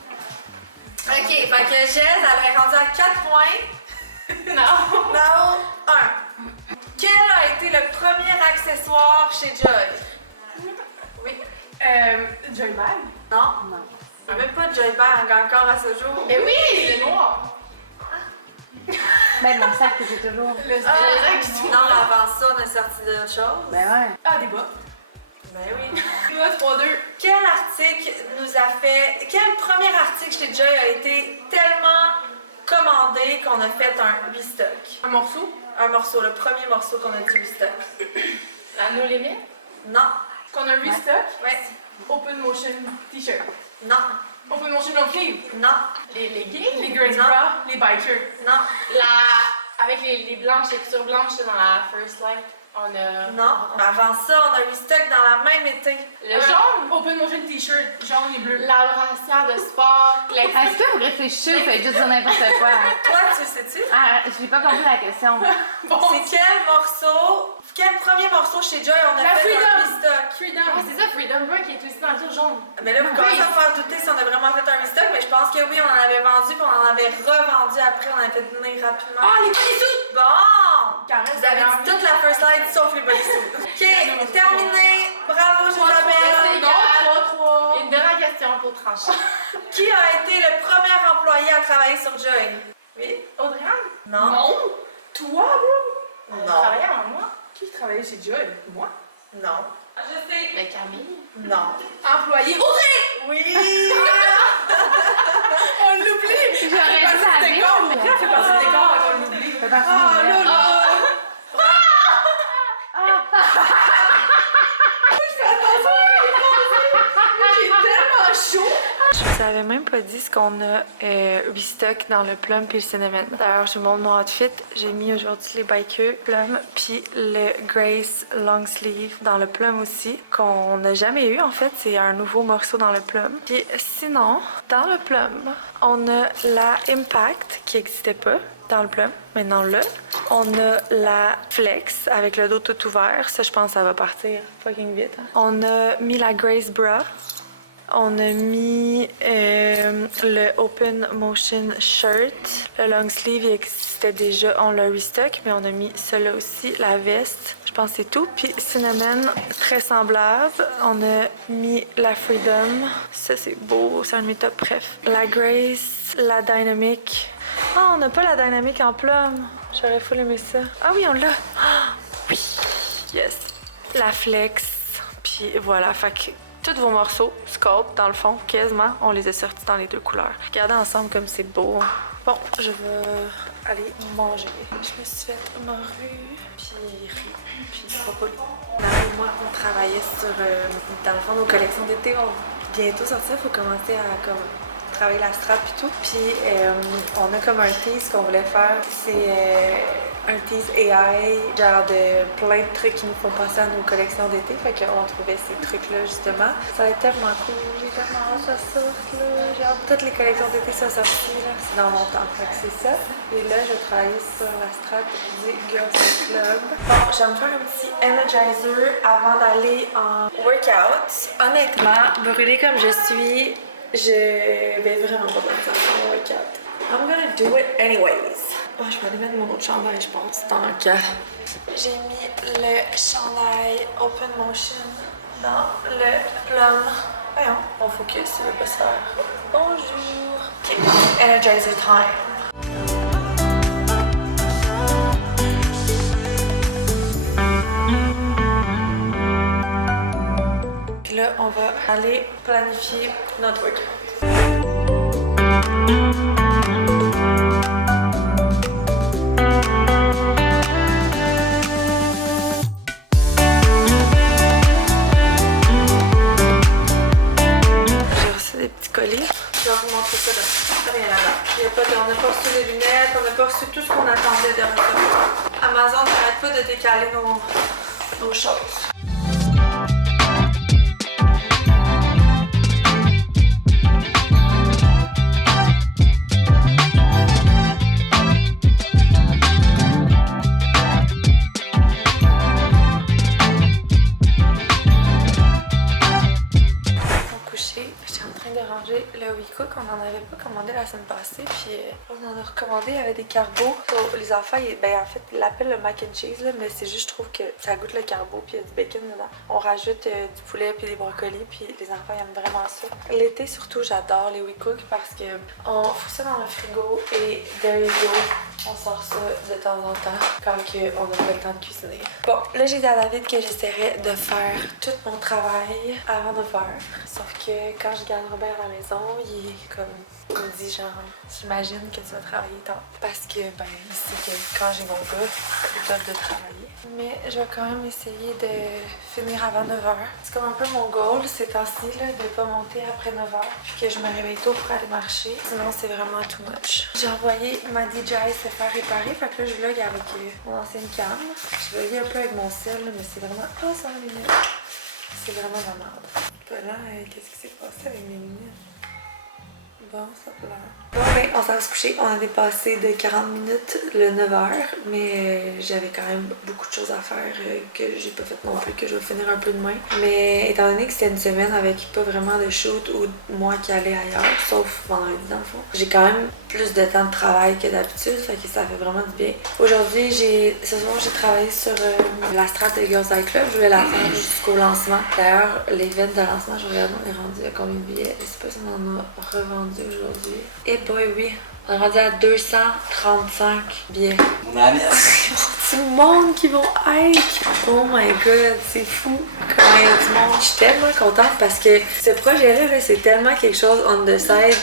Ok, fait que Jess, elle est rendue à 4 points. Non. Non, 1. Quel a été le premier accessoire chez Joy? Oui. Joy Bag. Non? Non. Même pas de Joy Bag encore à ce jour. Mais oui, le noir. Ben, mon sac que j'ai toujours. Le sac qui tourne. Non, avant ça, on a sorti d'autres choses. Ben ouais. Ah, des bas. Ben oui. Moi, 3-2. Quel article nous a fait... Quel premier article chez Joy a été tellement commandé qu'on a fait un restock? Un morceau. Un morceau, le premier morceau qu'on a dit restock. La No Limit. Non. Qu'on a restock. Ouais. Open Motion T-shirt. Non. Open Motion long sleeve. Non. Les leggings. Les girls Non. bra. Les bikers. Non. Avec les blanches, les coutures blanches dans la First Light. On a... Non. Avant ça, on a restock dans la même été. Le jaune. Open motion t-shirt, jaune et bleu. La brassière de sport. Est-ce que vous réfléchissez ou faites juste dire n'importe quoi? Toi, tu sais-tu? Ah, j'ai pas compris la question. C'est quel premier morceau chez Joy on a La fait Freedom. un restock? Freedom. Ah, c'est ça, Freedom Brun qui est aussi dans le tour jaune. Mais là, vous commencez à me faire douter si on a vraiment fait un restock, mais je pense que oui, on en avait vendu, puis on en avait revendu après, on avait fait venir rapidement. Ah, les bodysuits! Bon! Carré, Vous avez dit toute la first slide sauf les bodysuits. Ok, terminé. Bravo, Josabelle. Non, 3-3. Une dernière question pour trancher. Qui a été le premier employé à travailler sur Joy? Oui? Audrey-Anne? Non? Non. Toi, bro? Non. Travaillais avant moi? Qui travaillait chez Joy? Moi? Non. Je sais. Mais Camille. Non. Employé. Audrey! Oui! On l'oublie! J'aurais dû la dire. Pourquoi elle fait partie du décor et on l'oublie? C'est parti. Ah, là, là! J'ai tellement chaud! Je vous avais même pas dit ce qu'on a restock dans le plum puis le cinnamon. D'ailleurs, je vous montre mon outfit. J'ai mis aujourd'hui les bikers plum puis le Grace long sleeve dans le plum aussi, qu'on n'a jamais eu en fait. C'est un nouveau morceau dans le plum. Puis sinon, dans le plum, on a la Impact qui n'existait pas dans le plum. Maintenant là, on a la Flex avec le dos tout ouvert. Ça, je pense que ça va partir fucking vite. Hein. On a mis la Grace Bra. On a mis le Open Motion Shirt. Le long sleeve, il existait déjà. On l'a restock, mais on a mis cela aussi. La veste, je pense que c'est tout. Puis Cinnamon, très semblable. On a mis la Freedom. Ça, c'est beau. C'est un de mes top préf. La Grace, la Dynamic. Ah, on n'a pas la Dynamic en plum. J'aurais full aimé ça. Ah oui, on l'a. Ah, oui. Yes. La Flex. Puis voilà, fait que tous vos morceaux, scope dans le fond, quasiment, on les a sortis dans les deux couleurs. Regardez ensemble comme c'est beau. Bon, je vais aller manger. Je me suis fait morue, puis riz, puis brocoli. Marie et moi, on travaillait sur, dans le fond, nos collections d'été vont bientôt sortir. Il faut commencer à travailler la strat et tout. Puis on a comme un tease qu'on voulait faire. C'est un tease AI, genre de plein de trucs qui nous font penser à nos collections d'été. Fait qu'on trouvait ces trucs-là justement. Ça va être tellement cool. J'ai tellement hâte que ça sorte là. J'ai hâte que toutes les collections d'été soient sorties là. C'est dans mon temps. Fait que c'est ça. Et là, je travaille sur la strat du Girls Club. Bon, je vais me faire un petit energizer avant d'aller en workout. Honnêtement, brûlée comme je suis, je vais vraiment pas faire ça en workout. I'm gonna do it anyways. Oh, je vais aller mettre mon autre chandail, je pense, tant qu'à. J'ai mis le chandail Open Motion dans le plum. Voyons, on focus, il veut pas se faire. Bonjour. Ok, energizer time. Puis là, on va aller planifier notre workout. J'ai reçu des petits colis. Je vais vous montrer ça là. Rien là-bas. On n'a pas reçu les lunettes, on n'a pas reçu tout ce qu'on attendait de recevoir. Amazon n'arrête pas de décaler nos choses. J'étais en train de ranger le WeCook. On n'en avait pas commandé la semaine passée, puis on en a recommandé. Il y avait des carbos. Les enfants, en fait, ils l'appellent le mac and cheese, là, mais c'est juste, je trouve que ça goûte le carbo, puis il y a du bacon dedans. On rajoute du poulet, puis des brocolis, puis les enfants ils aiment vraiment ça. L'été, surtout, j'adore les WeCook parce que on fout ça dans le frigo et there you go. On sort ça de temps en temps quand on n'a pas le temps de cuisiner. Bon, là j'ai dit à David que j'essaierais de faire tout mon travail avant 9h. Sauf que quand je garde Robert à la maison, il est comme... Il me dit genre, j'imagine que tu vas travailler tard. Parce que, ben, c'est que quand j'ai mon gars, c'est top de travailler. Mais je vais quand même essayer de finir avant 9h. C'est comme un peu mon goal ces temps-ci, là, de pas monter après 9h. Puis que je me réveille tôt pour aller marcher. Sinon, c'est vraiment too much. J'ai envoyé ma DJI faire réparer. Fait que là, je vlog avec mon ancienne cam. Je vloguais un peu avec mon sel, là, mais c'est vraiment... Ah, ça va les lunettes. C'est vraiment de la merde. Là, qu'est-ce qui s'est passé avec mes lunettes? Bon, ça pleure. Bon, ben, on s'en va se coucher. On a dépassé de 40 minutes le 9h, mais j'avais quand même beaucoup de choses à faire que j'ai pas faites non plus, que je vais finir un peu demain. Mais étant donné que c'était une semaine avec pas vraiment de shoot ou moi qui allais ailleurs, sauf vendredi dans le fond, j'ai quand même plus de temps de travail que d'habitude, fait que ça fait vraiment du bien. Aujourd'hui, ce soir, j'ai travaillé sur la strat de Girls Eye Club. Je voulais la faire jusqu'au lancement. D'ailleurs, l'événement de lancement, je regarde, on est rendu à combien de billets? Je sais pas si on en a revendu aujourd'hui. Et boy, oui. On est rendu à 235 billets. On a C'est du monde qui vont hike! Oh my god, c'est fou! Comment il y a du monde! Je suis tellement contente parce que ce projet-là, là, c'est tellement quelque chose on the side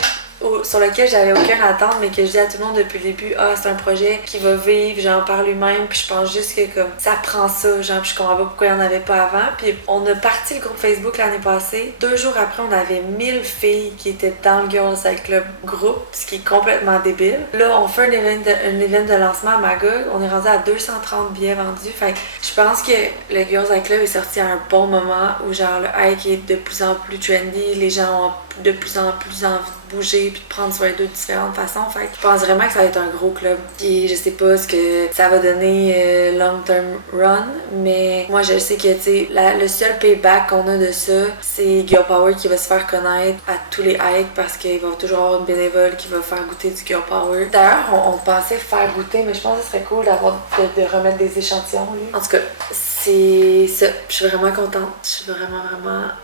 sur lequel j'avais aucune attente, mais que je dis à tout le monde depuis le début, ah, c'est un projet qui va vivre, j'en parle lui-même, puis je pense juste que comme ça prend ça, genre, puis je comprends pas pourquoi il y en avait pas avant. Puis on a parti le groupe Facebook l'année passée. 2 jours après, on avait 1000 filles qui étaient dans le Girls Eye Club groupe, ce qui est complètement débile. Là, on fait un événement de lancement à Magog, on est rendu à 230 billets vendus. Fait que je pense que le Girls Eye Club est sorti à un bon moment où genre le hike est de plus en plus trendy, les gens ont de plus en plus envie de bouger puis de prendre soin d'eux de différentes façons. Fait que je pense vraiment que ça va être un gros club. Puis je sais pas ce que ça va donner long term run, mais moi je sais que tu sais le seul payback qu'on a de ça, c'est Girl Power qui va se faire connaître à tous les hikes parce qu'il va toujours avoir une bénévole qui va faire goûter du Girl Power. D'ailleurs, on pensait faire goûter, mais je pense que ce serait cool de remettre des échantillons. Lui. En tout cas, c'est ça. Je suis vraiment contente. Je suis vraiment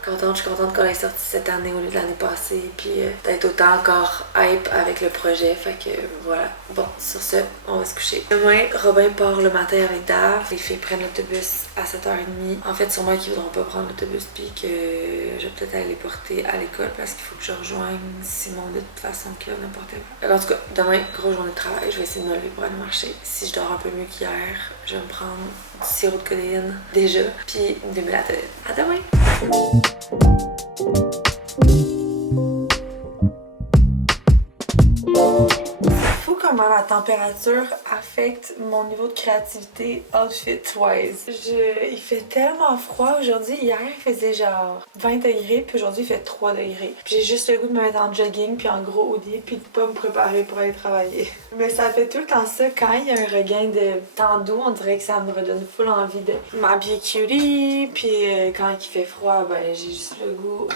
contente. Je suis contente qu'on ait sorti cette année au lieu de l'année passée. Puis d'être autant encore hype avec le projet. Fait que voilà. Bon, sur ce, on va se coucher. Demain, Robin part le matin avec Dave. Les filles prennent l'autobus à 7h30. En fait, sûrement qu'ils voudront pas prendre l'autobus puis que je vais peut-être aller les porter à l'école parce qu'il faut que je rejoigne Simon de toute façon qui va n'importe quoi. En tout cas, demain, grosse journée de travail. Je vais essayer de me lever pour aller marcher. Si je dors un peu mieux qu'hier, je vais me prendre du sirop de codéine déjà, puis de mélatonine. À demain! C'est fou comment la température affecte mon niveau de créativité outfit-wise. Il fait tellement froid aujourd'hui. Hier, il faisait genre 20 degrés, puis aujourd'hui, il fait 3 degrés. Puis j'ai juste le goût de me mettre en jogging, puis en gros hoodie, puis de pas me préparer pour aller travailler. Mais ça fait tout le temps ça. Quand il y a un regain de temps doux, on dirait que ça me redonne full envie de m'habiller cutie. Puis quand il fait froid, ben j'ai juste le goût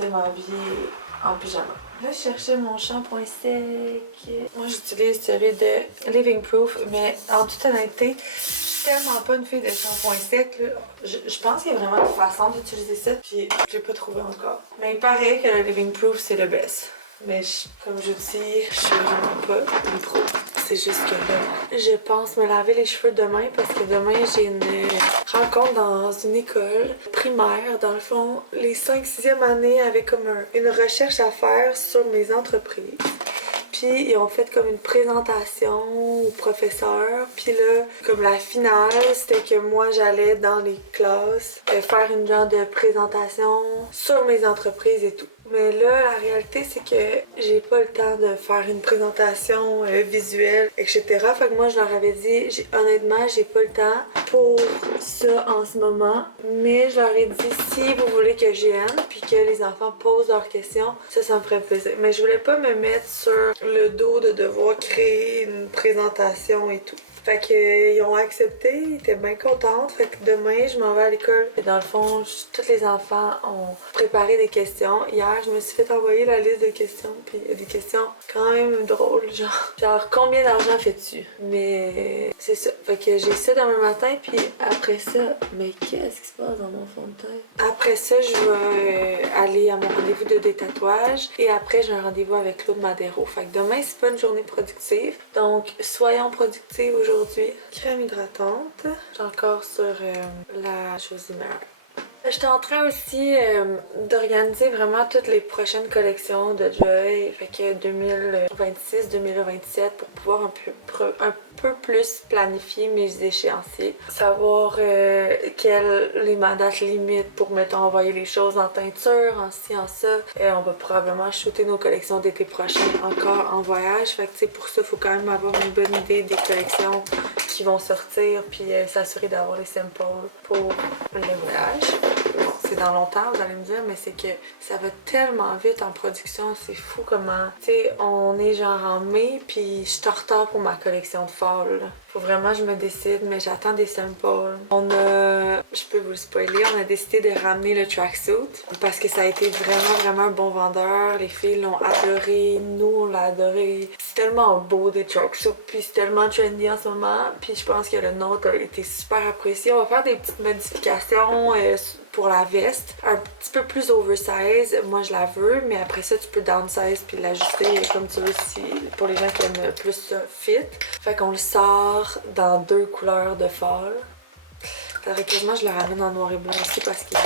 de m'habiller en pyjama. Là, je cherchais mon shampoing sec. Moi, j'utilise celui de Living Proof, mais en toute honnêteté, je suis tellement pas une fille de shampoing sec. Là. Je pense qu'il y a vraiment une façon d'utiliser ça, puis je l'ai pas trouvé encore. Mais il paraît que le Living Proof, c'est le best. Mais comme je dis, je suis vraiment pas une pro. C'est juste que là, je pense me laver les cheveux demain parce que demain j'ai une rencontre dans une école primaire. Dans le fond, les 5-6e années avaient comme une recherche à faire sur mes entreprises. Puis ils ont fait comme une présentation au professeur. Puis là, comme la finale, c'était que moi j'allais dans les classes faire une genre de présentation sur mes entreprises et tout. Mais là, la réalité, c'est que j'ai pas le temps de faire une présentation visuelle, etc. Fait que moi, je leur avais dit, honnêtement, j'ai pas le temps pour ça en ce moment. Mais je leur ai dit, si vous voulez que je vienne, puis que les enfants posent leurs questions, ça me ferait plaisir. Mais je voulais pas me mettre sur le dos de devoir créer une présentation et tout. Fait qu'ils ont accepté, ils étaient bien contentes. Fait que demain, je m'en vais à l'école. Et dans le fond, tous les enfants ont préparé des questions. Hier, je me suis fait envoyer la liste de questions. Puis il y a des questions quand même drôles, genre combien d'argent fais-tu? Mais c'est ça. Fait que j'ai ça demain matin. Puis après ça, mais qu'est-ce qui se passe dans mon fond de tête? Après ça, je vais aller à mon rendez-vous de détatouage. Et après, j'ai un rendez-vous avec Claude Madero. Fait que demain, c'est pas une journée productive. Donc, soyons productifs aujourd'hui. Crème hydratante. J'ai encore sur la chose meilleure. J'étais en train aussi d'organiser vraiment toutes les prochaines collections de Joy, fait que 2026-2027 pour pouvoir un peu plus planifier mes échéanciers. Savoir quelle est ma date limite pour, mettons, envoyer les choses en teinture, en ci, en ça. On va probablement shooter nos collections d'été prochain encore en voyage, fait que tu sais, pour ça, il faut quand même avoir une bonne idée des collections qui vont sortir, puis s'assurer d'avoir les samples pour le voyage. Bon, c'est dans longtemps, vous allez me dire, mais c'est que ça va tellement vite en production, c'est fou comment... Tu sais, on est genre en mai, puis je suis en retard pour ma collection de fall. Faut vraiment que je me décide, mais j'attends des samples. Je peux vous le spoiler, on a décidé de ramener le tracksuit parce que ça a été vraiment un bon vendeur. Les filles l'ont adoré, nous on l'a adoré. C'est tellement beau des tracksuits, puis c'est tellement trendy en ce moment. Puis je pense que le nôtre a été super apprécié. On va faire des petites modifications pour la veste, un petit peu plus oversize. Moi je la veux, mais après ça tu peux downsize puis l'ajuster comme tu veux si pour les gens qui aiment plus fit. Fait qu'on le sort dans 2 couleurs de fall. Faudrait quasiment je le ramène en noir et blanc aussi parce qu'il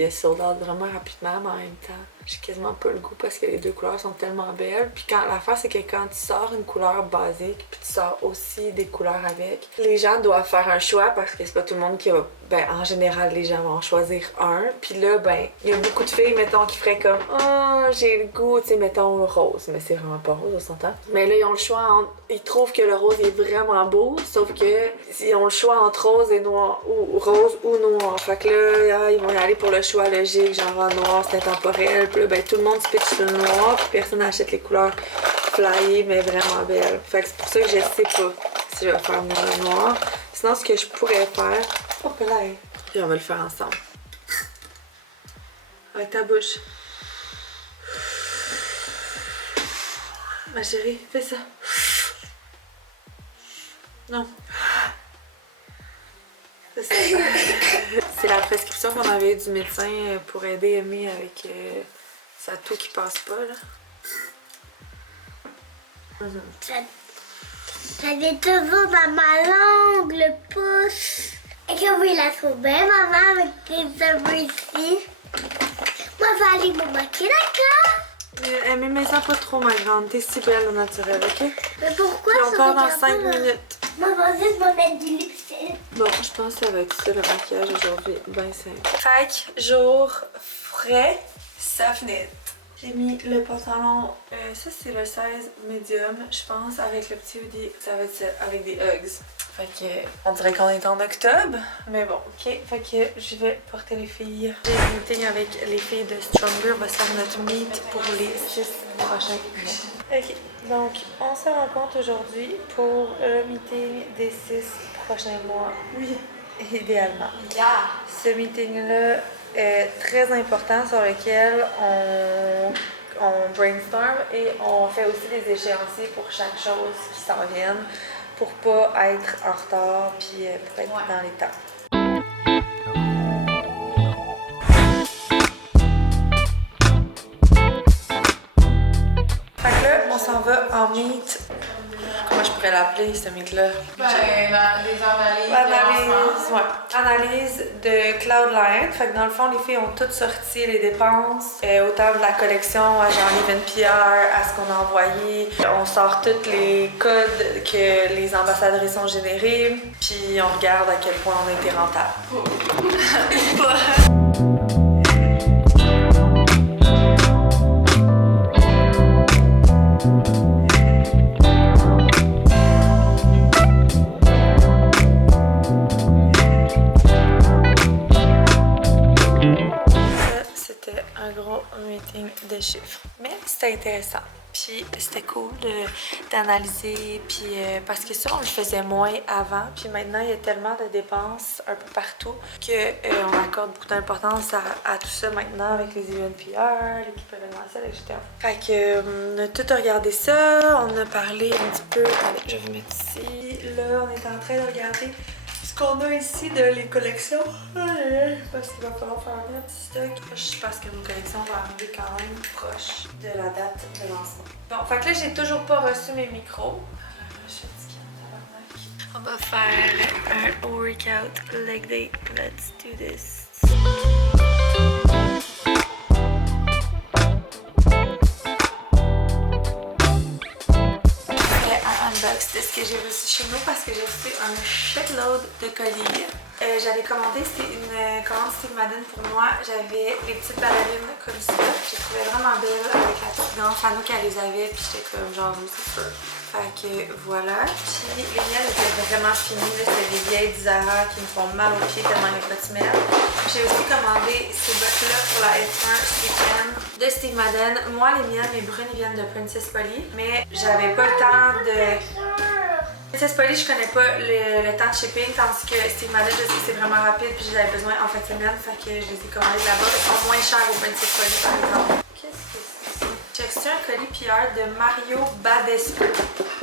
est sold out vraiment rapidement, mais en même temps j'ai quasiment pas le goût parce que les 2 couleurs sont tellement belles. Puis l'affaire c'est que quand tu sors une couleur basique puis tu sors aussi des couleurs avec, les gens doivent faire un choix parce que c'est pas tout le monde qui va... Ben en général les gens vont choisir un. Puis là ben il y a beaucoup de filles mettons qui feraient comme oh j'ai le goût, tu sais mettons rose, mais c'est vraiment pas rose on s'entend. Mais là ils ont le choix entre... Ils trouvent que le rose est vraiment beau, sauf que ils ont le choix entre rose et noir ou rose ou noir. Fait que là ils vont y aller pour le choix logique, genre noir c'est intemporel. Puis là, ben, tout le monde se pitch sur le noir, puis personne n'achète les couleurs flyées, mais vraiment belles. Fait que c'est pour ça que je sais pas si je vais faire le noir. Sinon, ce que je pourrais faire... Hop là! Puis on va le faire ensemble. Avec ta bouche. Ma chérie, fais ça. Non. C'est la prescription qu'on avait eu du médecin pour aider Amy avec sa toux qui passe pas là. J'avais toujours dans ma langue, le pouce. Et que oui, la trouve bien, maman, avec tes œuvres ici. Moi, je vais aller me maquiller, d'accord? Amy, mets ça pas trop, ma grande. T'es si belle au naturel, ok? Mais pourquoi Puis on ça part dans regarde 5 pas, là? minutes. Moi, vas-y, je vais mettre du lipstick. Bon, je pense que ça va être ça le maquillage aujourd'hui. Ben simple. Fait que, jour frais, soft knit. J'ai mis le pantalon, ça c'est le 16 medium, je pense, avec le petit hoodie. Ça va être ça, avec des Uggs. Fait que, on dirait qu'on est en octobre, mais bon, ok. Fait que je vais porter les filles. J'ai un meeting avec les filles de Stronger, on va se faire notre meet pour les 6 prochains mois. Ok, donc on se rencontre aujourd'hui pour le meeting des 6 prochains mois. Oui. Idéalement. Yeah. Ce meeting-là est très important sur lequel on brainstorm et on fait aussi des échéanciers pour chaque chose qui s'en vienne pour pas être en retard puis pour être dans les temps. Fait que là, on s'en va en meet. Comment je pourrais l'appeler, ce meet-là? Ben, les analyses. Analyse de Cloudline. Fait que dans le fond, les filles ont toutes sorti les dépenses, autant de la collection à genre l'event PR, à ce qu'on a envoyé. On sort tous les codes que les ambassadrices ont générés, puis on regarde à quel point on a été rentable. De chiffres. Mais c'était intéressant. Puis c'était cool d'analyser. Puis parce que ça, on le faisait moins avant. Puis maintenant, il y a tellement de dépenses un peu partout qu'on accorde beaucoup d'importance à tout ça maintenant avec les events PR, l'équipe événementielle, etc. Fait que on a tout regardé ça. On a parlé un petit peu. Allez, je vais vous mettre ici. Là, on est en train de regarder ce qu'on a ici de les collections. Parce qu'il va falloir faire un petit stock. Parce que nos collections vont arriver quand même proche de la date de lancement. Bon, fait que là, j'ai toujours pas reçu mes micros. Je suis fatiguée, tabarnak. On va faire un workout leg day. Let's do this. Unbox de ce que j'ai reçu chez nous parce que j'ai reçu un shitload de colis. J'avais commandé, c'était une commande Steve Madden pour moi. J'avais les petites ballerines comme ça. Je les trouvais vraiment belles avec la petite danse. Anouk qu'elle les avait, puis j'étais comme genre, oui, c'est sûr. Fait que voilà. Puis les miennes étaient vraiment finies. C'était des vieilles Zara qui me font mal aux pieds tellement les petits mètres. J'ai aussi commandé ces bottes-là pour la F1 ce week-end de Steve Madden. Moi, les miennes, mes brunes, viennent de Princess Polly, mais j'avais pas le temps de... Princess Polly, je connais pas le temps de shipping, tandis que Steve Madden, je sais que c'est vraiment rapide, puis j'avais besoin en fin de semaine, fait que je les ai commandées là-bas. Elles sont moins chères au Princess Polly, par exemple. Qu'est-ce que c'est? J'ai reçu un colis PR de Mario Badescu.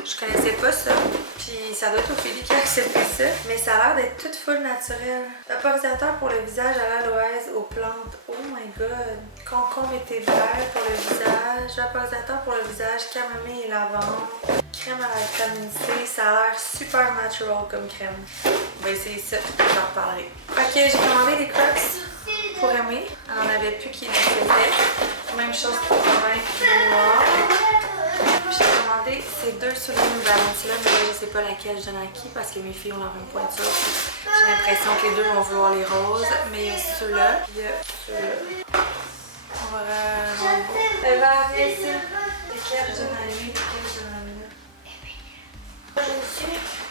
Je connaissais pas ça, puis ça doit être Ophélie qui a accepté ça, mais ça a l'air d'être tout full naturel. Vaporisateur pour le visage à l'aloès aux plantes. Oh my god! Concombre et thé vert pour le visage. Vaporisateur pour le visage, camomille et lavande. Crème à la vitamine C. Ça a l'air super natural comme crème. On va essayer ça, j'en reparlerai. Ok, j'ai commandé des Crocs pour aimer. Elle en avait plus qui les faisaient. Même chose pour le noir. J'ai commandé ces deux souliers New Balance là, mais là je sais pas laquelle je donne à qui parce que mes filles ont la même pointure. J'ai l'impression que les deux vont vouloir les roses, mais il y a ceux-là, il y a ceux-là. On va Elle va arriver ici. Lesquels je donne à lui, lesquels je donne à lui.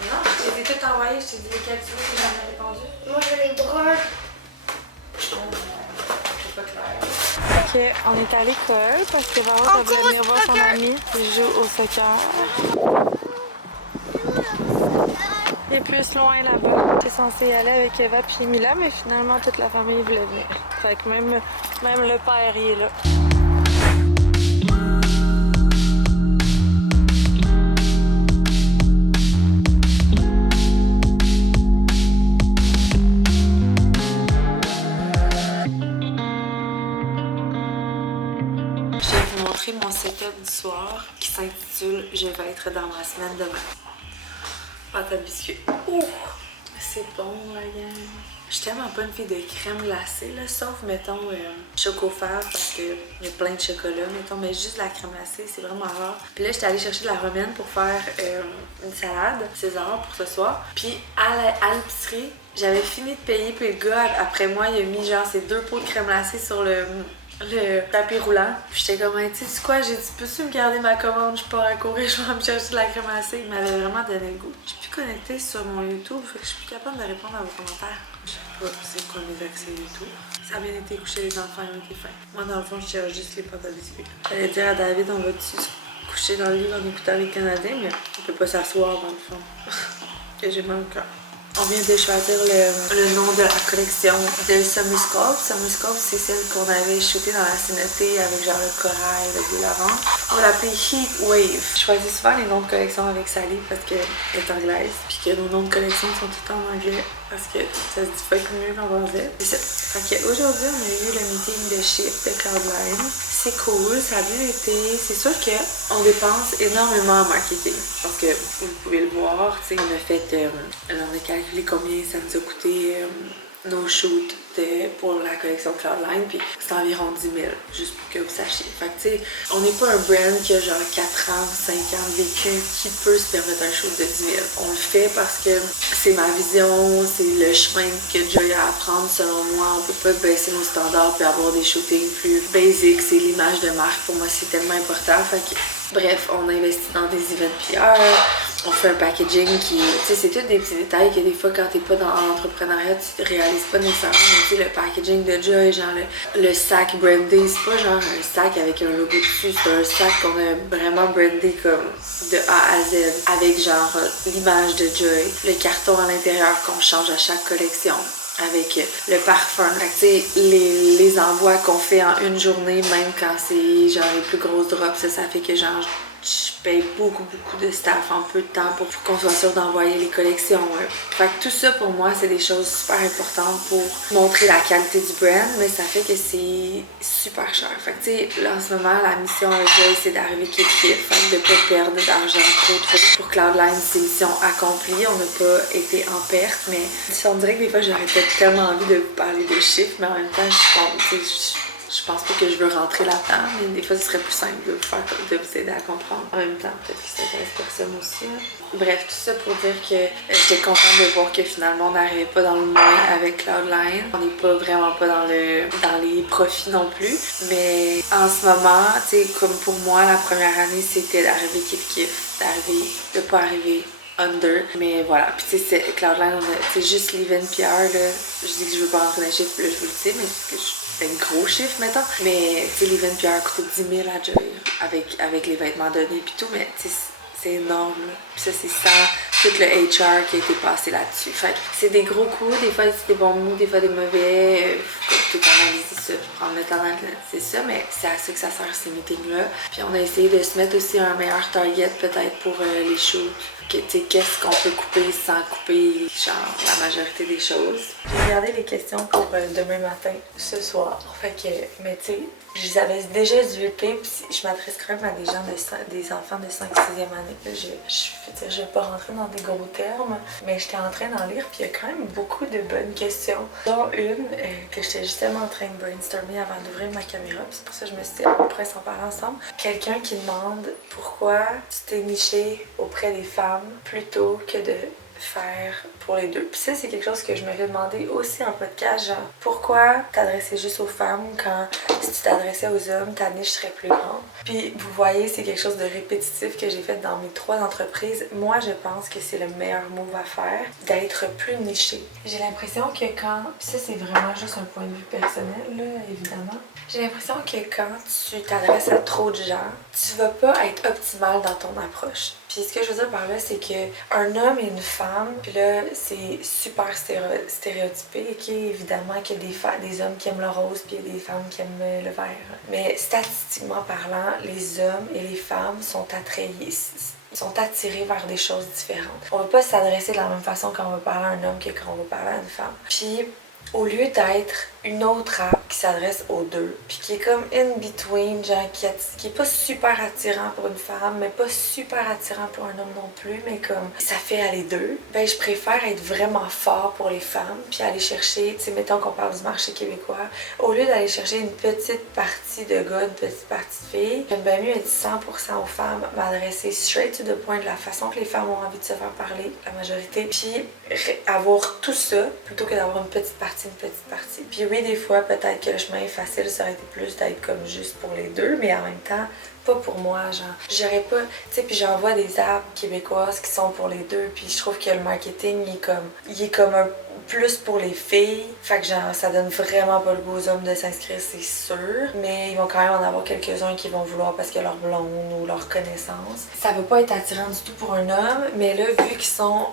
Non, je t'ai tout envoyé, je t'ai dit lesquels tu veux que j'en ai répondu. Moi, je veux les bruns. C'est pas clair. Ok, on est à l'école parce que Varro va venir voir son ami qui joue au soccer. Il est plus loin là-bas. J'étais censée y aller avec Eva puis Mila, mais finalement toute la famille voulait venir. Fait que même le père il est là. Mon setup du soir qui s'intitule « Je vais être dans ma semaine demain ». Pâte à biscuits. Ouh! C'est bon, la gang. Je suis tellement pas une fille de crème glacée, là, sauf, mettons, Chocofave parce qu'il y a plein de chocolat, mettons, mais juste la crème glacée, c'est vraiment rare. Puis là, j'étais allée chercher de la romaine pour faire une salade César pour ce soir. Puis à l'épicerie, j'avais fini de payer, puis le gars, après moi, il a mis genre ces 2 pots de crème glacée sur le tapis roulant. Puis j'étais comme, tu sais quoi, j'ai dit, peux-tu me garder ma commande? Je pars à courir, je vais me chercher de la crème glacée. Il m'avait vraiment donné le goût. Je suis plus connectée sur mon YouTube, fait que je suis plus capable de répondre à vos commentaires. Je sais pas c'est quoi mes accès YouTube. Ça a bien été coucher, les enfants ont été fins. Moi, dans le fond, je cherche juste les pâtes à biscuits. J'allais dire à David, on va-tu se coucher dans le lit en écoutant les Canadiens, mais on peut pas s'asseoir dans le fond. Que j'ai mal au cœur. On vient de choisir le nom de la collection de Summer Scope. Summer Scope, c'est celle qu'on avait shootée dans la cénoté avec genre le corail, le bleu lavande. On va l'appeler Heat Wave. Je choisis souvent les noms de collection avec Sally parce qu'elle est anglaise. Puis que nos noms de collection sont tout le temps en anglais parce que ça se dit pas mieux qu'en français. C'est ça. Fait qu'aujourd'hui, on a eu le meeting de ship de Cloudline. C'est cool, ça a bien été. C'est sûr qu'on dépense énormément en marketing. Parce que vous pouvez le voir, on a fait, on a calculé combien ça nous a coûté nos shoots pour la collection Cloudline, puis c'est environ 10 000, juste pour que vous sachiez. Fait que tu sais, on n'est pas un brand qui a genre 4 ans, 5 ans vécu, qui peut se permettre un shoot de 10 000. On le fait parce que c'est ma vision, c'est le chemin que Joy a à prendre selon moi. On peut pas baisser nos standards puis avoir des shootings plus basic, c'est l'image de marque. Pour moi, c'est tellement important. Fait que, bref, on investit dans des events PR, on fait un packaging qui, tu sais, c'est tous des petits détails que des fois, quand t'es pas dans l'entrepreneuriat, tu réalises pas nécessairement. Mais tu sais, le packaging de Joy, genre le sac brandé, c'est pas genre un sac avec un logo dessus, c'est un sac qu'on a vraiment brandé comme de A à Z, avec genre l'image de Joy, le carton à l'intérieur qu'on change à chaque collection, avec le parfum. Fait que, tu sais, les envois qu'on fait en une journée, même quand c'est genre les plus grosses drops, ça fait que genre paye beaucoup de staff en peu de temps pour qu'on soit sûr d'envoyer les collections. Fait que tout ça pour moi c'est des choses super importantes pour montrer la qualité du brand, mais ça fait que c'est super cher. Fait que tu sais, là en ce moment la mission avec Joy c'est d'arriver kiff-kiff, fait que de pas perdre d'argent trop. Pour Cloudline c'est mission accomplie, on n'a pas été en perte, mais on dirait que des fois j'aurais peut-être tellement envie de vous parler de chiffres, mais en même temps je pense pas que je veux rentrer là-dedans, mais des fois ce serait plus simple de vous aider à comprendre. En même temps, peut-être que ça intéresse personne aussi. Bref, tout ça pour dire que j'étais contente de voir que finalement on n'arrivait pas dans le moins avec Cloudline. On n'est pas vraiment pas dans les profits non plus. Mais en ce moment, tu sais, comme pour moi, la première année c'était d'arriver kiff-kiff, de pas arriver under, mais voilà. Puis tu sais, Cloudline, c'est juste Liven PR, là. Je dis que je veux pas rentrer dans les chiffres, là je vous le dis, mais c'est que c'est un gros chiffre, mettons. Mais tu sais, Liven PR coûtait 10 000 à Joy avec les vêtements donnés puis tout, mais tu sais, c'est énorme, là. Puis ça, c'est sans tout le HR qui a été passé là-dessus. Fait que c'est des gros coups, des fois c'est des bons mots, des fois des mauvais. Faut tout analyser ça, prendre le temps d'analyser ça, mais c'est à ça que ça sert ces meetings-là. Puis on a essayé de se mettre aussi un meilleur target peut-être pour les shoots. Qu'est-ce qu'on peut couper sans couper genre la majorité des choses. J'ai regardé les questions pour demain matin, ce soir. Fait que, mais tu sais, je les avais déjà zippées, puis je m'adresse quand même à des gens des enfants de 5-6e année. Je vais pas rentrer dans des gros termes, mais j'étais en train d'en lire, puis il y a quand même beaucoup de bonnes questions. Dont une que j'étais justement en train de brainstormer avant d'ouvrir ma caméra, puis c'est pour ça que je me suis dit, on pourrait s'en parler ensemble. Quelqu'un qui demande pourquoi tu t'es niché auprès des femmes plutôt que de faire pour les deux. Puis ça, c'est quelque chose que je me fais demander aussi en podcast, genre pourquoi t'adresser juste aux femmes quand si tu t'adressais aux hommes, ta niche serait plus grande. Puis vous voyez, c'est quelque chose de répétitif que j'ai fait dans mes 3 entreprises. Moi, je pense que c'est le meilleur move à faire, d'être plus niché. J'ai l'impression que quand, puis ça c'est vraiment juste un point de vue personnel là, évidemment, j'ai l'impression que quand tu t'adresses à trop de gens, tu vas pas être optimal dans ton approche. Puis ce que je veux dire par là, c'est qu'un homme et une femme, puis là, c'est super stéréotypé, ok? Évidemment qu'il y a des hommes qui aiment le rose, puis il y a des femmes qui aiment le vert. Mais statistiquement parlant, les hommes et les femmes sont attirés vers des choses différentes. On va pas s'adresser de la même façon quand on va parler à un homme que quand on va parler à une femme. Puis au lieu d'être une autre app qui s'adresse aux deux, puis qui est comme in between, genre qui est pas super attirant pour une femme, mais pas super attirant pour un homme non plus, mais comme ça fait aller deux, ben je préfère être vraiment fort pour les femmes, puis aller chercher, tu sais, mettons qu'on parle du marché québécois, au lieu d'aller chercher une petite partie de gars, une petite partie de filles, j'aime bien mieux être 100% aux femmes, m'adresser straight to the point de la façon que les femmes ont envie de se faire parler, la majorité, puis avoir tout ça, plutôt que d'avoir une petite partie. Puis oui, des fois, peut-être que le chemin est facile, ça aurait été plus d'être comme juste pour les deux, mais en même temps, pas pour moi, genre, j'aurais pas, tu sais, puis j'en vois des apps québécoises qui sont pour les deux, puis je trouve que le marketing, il est comme un plus pour les filles, fait que genre, ça donne vraiment pas le goût aux hommes de s'inscrire, c'est sûr, mais ils vont quand même en avoir quelques-uns qui vont vouloir parce que leur blonde ou leur connaissance. Ça va pas être attirant du tout pour un homme, mais là, vu qu'ils sont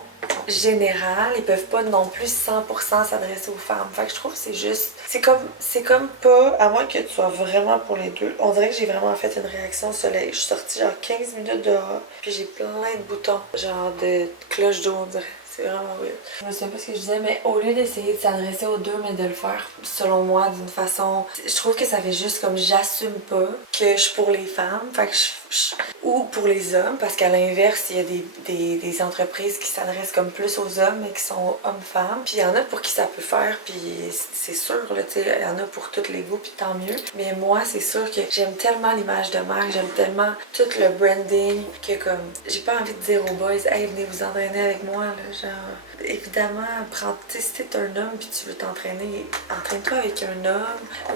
général, ils peuvent pas non plus 100% s'adresser aux femmes. Fait que je trouve que c'est juste, c'est comme pas, à moins que tu sois vraiment pour les deux. On dirait que j'ai vraiment fait une réaction au soleil. Je suis sortie genre 15 minutes dehors, puis j'ai plein de boutons, genre de cloche d'eau, on dirait. C'est vraiment weird. Je me souviens pas ce que je disais, mais au lieu d'essayer de s'adresser aux deux, mais de le faire, selon moi, d'une façon... Je trouve que ça fait juste comme j'assume pas que je suis pour les femmes, fait que ou pour les hommes, parce qu'à l'inverse, il y a des entreprises qui s'adressent comme plus aux hommes, mais qui sont hommes-femmes. Puis il y en a pour qui ça peut faire, puis c'est sûr, là, tu sais, il y en a pour tous les goûts, puis tant mieux. Mais moi, c'est sûr que j'aime tellement l'image de marque, j'aime tellement tout le branding, que comme, j'ai pas envie de dire aux boys, hey, venez vous entraîner avec moi, là, genre... Évidemment, si t'es un homme puis tu veux t'entraîner, entraîne-toi avec un homme.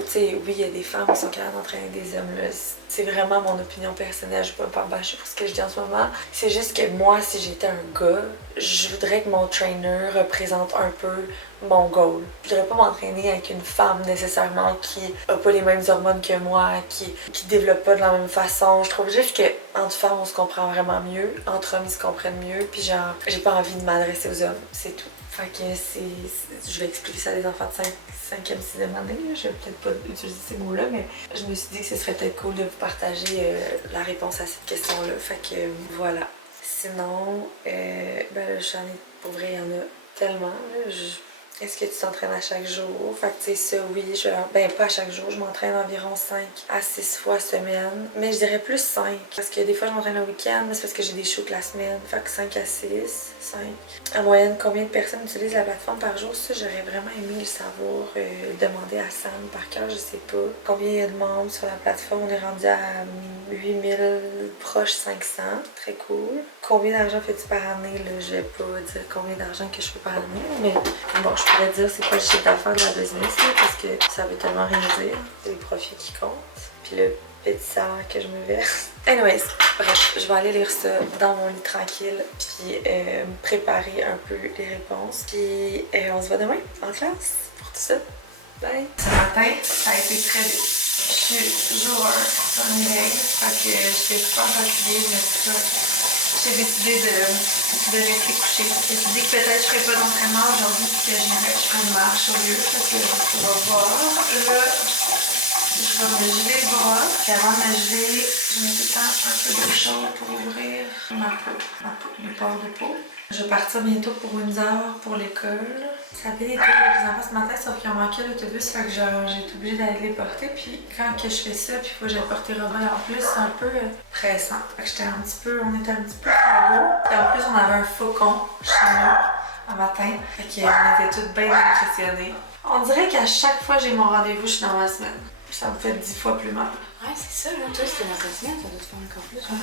Tu sais, oui, il y a des femmes qui sont capables d'entraîner des hommes, là. C'est vraiment mon opinion personnelle, je peux pas me bâcher pour ce que je dis en ce moment. C'est juste que moi, si j'étais un gars, je voudrais que mon trainer représente un peu mon goal. Je voudrais pas m'entraîner avec une femme nécessairement qui a pas les mêmes hormones que moi, qui développe pas de la même façon. Je trouve juste que entre femmes, on se comprend vraiment mieux, entre hommes, ils se comprennent mieux, puis genre, j'ai pas envie de m'adresser aux hommes, c'est tout. Fait que je vais expliquer ça à des enfants de 5e, 6e année. Là. Je vais peut-être pas utiliser ces mots-là, mais je me suis dit que ce serait peut-être cool de vous partager la réponse à cette question-là. Fait que voilà. Sinon, ben là, j'en ai, pour vrai, il y en a tellement. Là. Est-ce que tu t'entraînes à chaque jour? Fait que tu sais, ça, oui, ben pas à chaque jour, je m'entraîne environ 5 à 6 fois semaine. Mais je dirais plus 5. Parce que des fois, je m'entraîne le week-end, mais c'est parce que j'ai des shoots la semaine. Fait que 5 à 6, 5. En moyenne, combien de personnes utilisent la plateforme par jour? Ça, j'aurais vraiment aimé le savoir. Demander à Sam par cœur, je sais pas. Combien il y a de membres sur la plateforme? On est rendu à 8000, proche 500. Très cool. Combien d'argent fais-tu par année? Là? Je vais pas dire combien d'argent que je fais par année, mais bon, je pourrais dire c'est quoi le chiffre d'affaires de la business, là, parce que ça veut tellement rien dire. C'est les profits qui comptent, puis le petit salaire que je me verse. Anyways, bref, je vais aller lire ça dans mon lit tranquille, puis me préparer un peu les réponses. Puis on se voit demain en classe pour tout ça. Bye! Ce matin, ça a été très vite. Je suis jour 1 sur mes règles, fait que j'étais super fatiguée, mais c'est ça. J'ai décidé de rester couchée. J'ai dit que peut-être je ferais pas d'entraînement aujourd'hui puis que je ferais une marche au lieu. Parce que on va voir. Là, je vais me geler le bras. Puis avant de me geler, je mets tout le temps un peu d'eau chaude pour ouvrir ma peau, mes pores de peau. Je vais partir bientôt pour Windsor pour l'école. Ça a bien été avec les enfants ce matin, sauf qu'ils ont manqué l'autobus, fait que j'ai été obligée d'aller les porter. Puis quand que je fais ça, puis il faut que j'aille porter Robin en plus, c'est un peu pressant. Fait que on était un petit peu travaux. Et en plus, on avait un faucon chez nous un matin. Fait qu'on était toutes bien impressionnées. On dirait qu'à chaque fois que j'ai mon rendez-vous, je suis dans ma semaine. Ça me fait 10 fois plus mal. Ouais, c'est ça, là. Toi, c'était dans ta semaine, ça doit te faire encore plus. Hein?